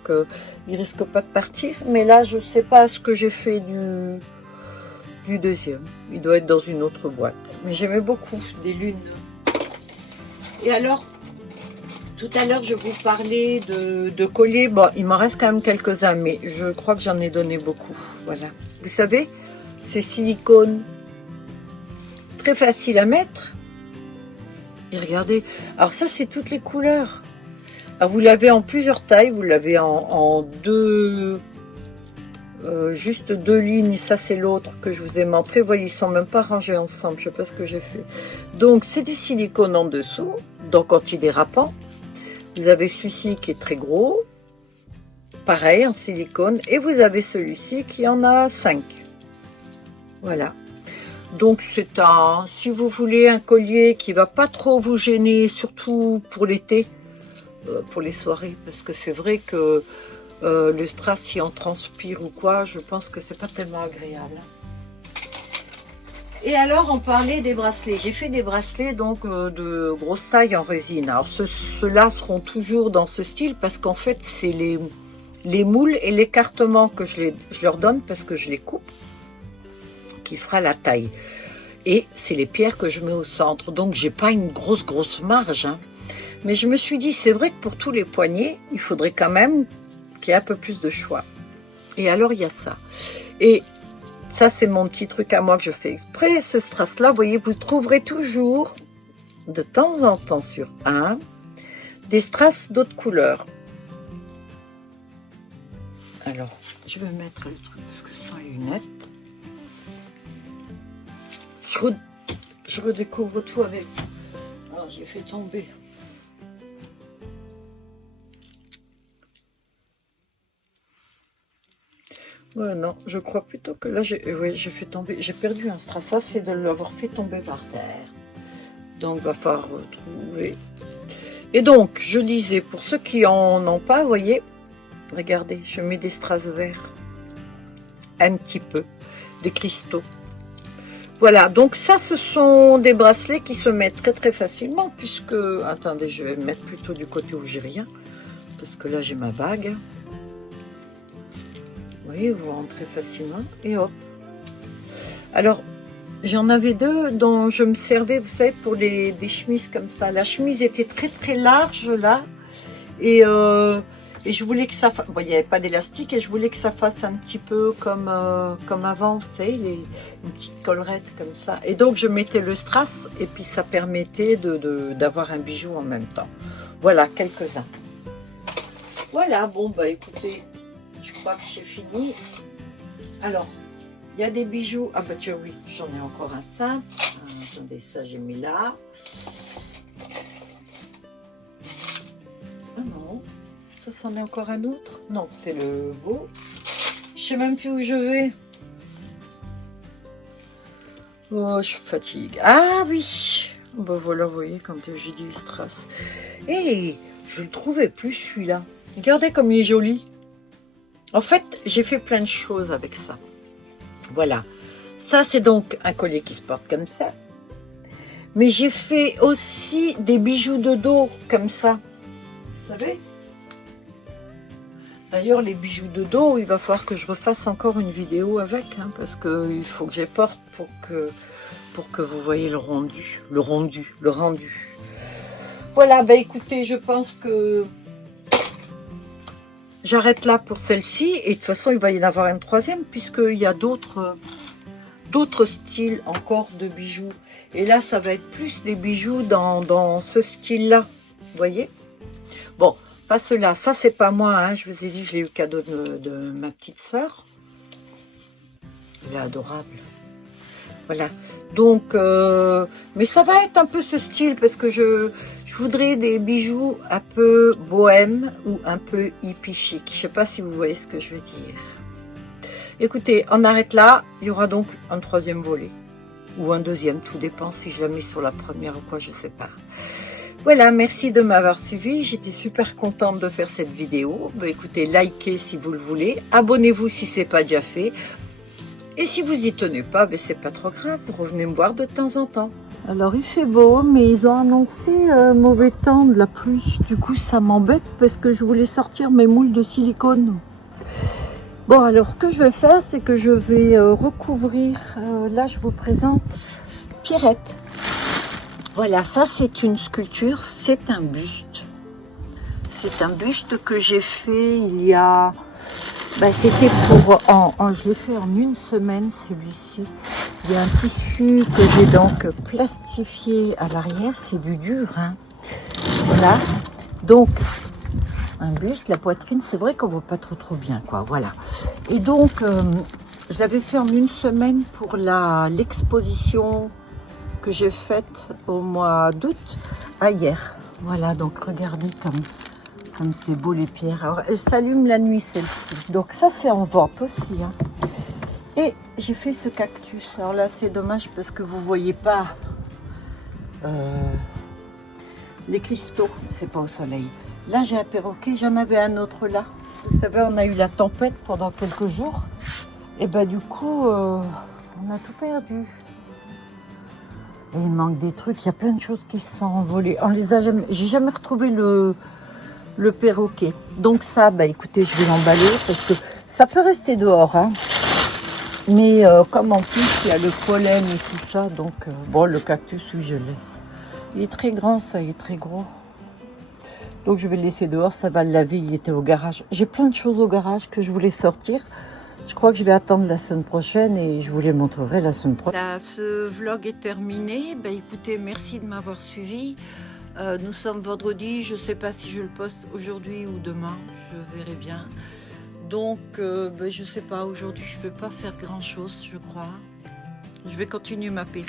il risque pas de partir. Mais là, je sais pas ce que j'ai fait du deuxième. Il doit être dans une autre boîte. Mais j'aimais beaucoup des lunes. Et alors, tout à l'heure, je vous parlais de colliers. Bon, il m'en reste quand même quelques-uns, mais je crois que j'en ai donné beaucoup. Voilà. Vous savez, c'est silicone. Très facile à mettre. Et regardez. Alors ça, c'est toutes les couleurs. Alors, vous l'avez en plusieurs tailles. Vous l'avez en deux... juste deux lignes. Ça, c'est l'autre que je vous ai montré. Vous voyez, ils sont même pas rangés ensemble. Je sais pas ce que j'ai fait. Donc, c'est du silicone en dessous. Donc, antidérapant. Vous avez celui-ci qui est très gros, pareil en silicone, et vous avez celui-ci qui en a 5. Voilà. Donc c'est un, si vous voulez un collier qui va pas trop vous gêner, surtout pour l'été, pour les soirées, parce que c'est vrai que le strass, si on transpire ou quoi, je pense que c'est pas tellement agréable. Et alors, on parlait des bracelets. J'ai fait des bracelets donc de grosse taille en résine. Alors, ceux-là seront toujours dans ce style parce qu'en fait, c'est les moules et l'écartement que je leur donne parce que je les coupe, qui fera la taille. Et c'est les pierres que je mets au centre. Donc, j'ai pas une grosse marge. Hein. Mais je me suis dit, c'est vrai que pour tous les poignets, il faudrait quand même qu'il y ait un peu plus de choix. Et alors, il y a ça. Et ça, c'est mon petit truc à moi que je fais exprès. Ce strass-là, vous voyez, vous trouverez toujours, de temps en temps sur un, des strass d'autres couleurs. Alors, je vais mettre le truc parce que sans lunettes. Je redécouvre tout avec. Alors, j'ai fait tomber. Ouais, non, je crois plutôt que là, j'ai fait tomber. J'ai perdu un strass. Ça, c'est de l'avoir fait tomber par terre. Donc, va falloir retrouver. Et donc, je disais, pour ceux qui en ont pas, vous voyez, regardez, je mets des strass verts. Un petit peu. Des cristaux. Voilà, donc ça, ce sont des bracelets qui se mettent très très facilement, puisque... Attendez, je vais me mettre plutôt du côté où j'ai rien, parce que là, j'ai ma bague. Vous voyez, vous rentrez facilement, et hop. Alors, j'en avais deux dont je me servais, vous savez, pour des chemises comme ça. La chemise était très très large, là, et je voulais que ça fasse... Bon, il n'y avait pas d'élastique, et je voulais que ça fasse un petit peu comme avant, vous savez, une petite collerette comme ça. Et donc, je mettais le strass, et puis ça permettait d'avoir un bijou en même temps. Voilà, quelques-uns. Voilà, bon, bah écoutez, je crois que j'ai fini. Alors, il y a des bijoux. Ah bah tiens, oui, j'en ai encore un simple. Attendez, ça j'ai mis là. Ah non, ça c'en est encore un autre. Non, c'est le beau. Je sais même plus où je vais. Oh, je fatigue. Ah oui. Bah voilà, vous voyez, quand j'ai dit strass. Et je le trouvais plus celui-là. Regardez comme il est joli. En fait, j'ai fait plein de choses avec ça. Voilà. Ça, c'est donc un collier qui se porte comme ça. Mais j'ai fait aussi des bijoux de dos comme ça. Vous savez? D'ailleurs, les bijoux de dos, il va falloir que je refasse encore une vidéo avec. Hein, parce qu'il faut que je les porte pour que vous voyez le rendu. Le rendu. Voilà, bah écoutez, je pense que... J'arrête là pour celle-ci, et de toute façon, il va y en avoir une troisième, puisqu'il y a d'autres styles encore de bijoux. Et là, ça va être plus des bijoux dans ce style-là, vous voyez. Bon, pas cela, ça c'est pas moi, hein. Je vous ai dit, je l'ai eu cadeau de ma petite sœur. Elle est adorable. Voilà, donc, mais ça va être un peu ce style, parce que je voudrais des bijoux un peu bohème ou un peu hippie chic. Je sais pas si vous voyez ce que je veux dire. Écoutez, on arrête là. Il y aura donc un troisième volet ou un deuxième, tout dépend si je la mets sur la première ou quoi, je sais pas. Voilà, merci de m'avoir suivi. J'étais super contente de faire cette vidéo. Bah, écoutez, likez si vous le voulez. Abonnez-vous si c'est pas déjà fait. Et si vous y tenez pas, ben c'est pas trop grave, vous revenez me voir de temps en temps. Alors il fait beau, mais ils ont annoncé mauvais temps, de la pluie. Du coup ça m'embête parce que je voulais sortir mes moules de silicone. Bon, alors ce que je vais faire, c'est que je vais recouvrir, là je vous présente Pierrette. Voilà, ça c'est une sculpture, c'est un buste. C'est un buste que j'ai fait il y a... Ben, c'était pour, je l'ai fait en une semaine celui-ci. Il y a un tissu que j'ai donc plastifié à l'arrière, c'est du dur, hein. Voilà, donc un buste, la poitrine, c'est vrai qu'on voit pas trop bien, quoi, voilà. Et donc, je l'avais fait en une semaine pour l'exposition que j'ai faite au mois d'août, à hier. Voilà, donc regardez comme c'est beau les pierres. Alors, elle s'allume la nuit celle-ci. Donc ça c'est en vente aussi. Hein. Et j'ai fait ce cactus. Alors là c'est dommage parce que vous voyez pas les cristaux. C'est pas au soleil. Là j'ai un perroquet. J'en avais un autre là. Vous savez, on a eu la tempête pendant quelques jours. Et ben du coup, on a tout perdu. Et il manque des trucs. Il y a plein de choses qui se sont envolées. On les a jamais. J'ai jamais retrouvé le perroquet. Donc ça, bah écoutez, je vais l'emballer parce que ça peut rester dehors, hein. Mais comme en plus il y a le pollen et tout ça, donc bon, le cactus, oui, je laisse. Il est très grand, ça, il est très gros. Donc je vais le laisser dehors, ça va le laver, il était au garage. J'ai plein de choses au garage que je voulais sortir. Je crois que je vais attendre la semaine prochaine et je vous les montrerai la semaine prochaine. Là, ce vlog est terminé. Bah écoutez, merci de m'avoir suivi. Nous sommes vendredi, je ne sais pas si je le poste aujourd'hui ou demain, je verrai bien. Donc, ben, je sais pas, aujourd'hui, je vais pas faire grand-chose, je crois. Je vais continuer ma perruque.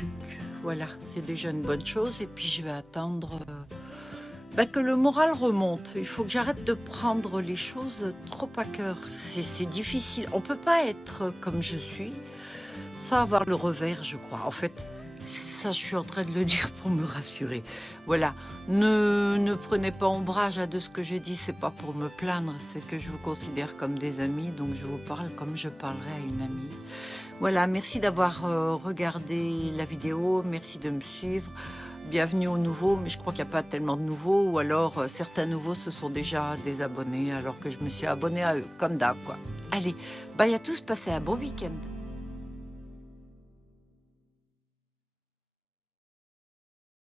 Voilà, c'est déjà une bonne chose. Et puis, je vais attendre ben, que le moral remonte. Il faut que j'arrête de prendre les choses trop à cœur. C'est difficile. On peut pas être comme je suis sans avoir le revers, je crois. En fait, ça, je suis en train de le dire pour me rassurer. Voilà, ne prenez pas ombrage à de ce que j'ai dit. C'est pas pour me plaindre, c'est que je vous considère comme des amis. Donc, je vous parle comme je parlerais à une amie. Voilà, merci d'avoir regardé la vidéo. Merci de me suivre. Bienvenue aux nouveaux, mais je crois qu'il n'y a pas tellement de nouveaux, ou alors certains nouveaux se sont déjà désabonnés alors que je me suis abonnée à eux, comme d'hab quoi. Allez, bye à tous, passez un bon week-end.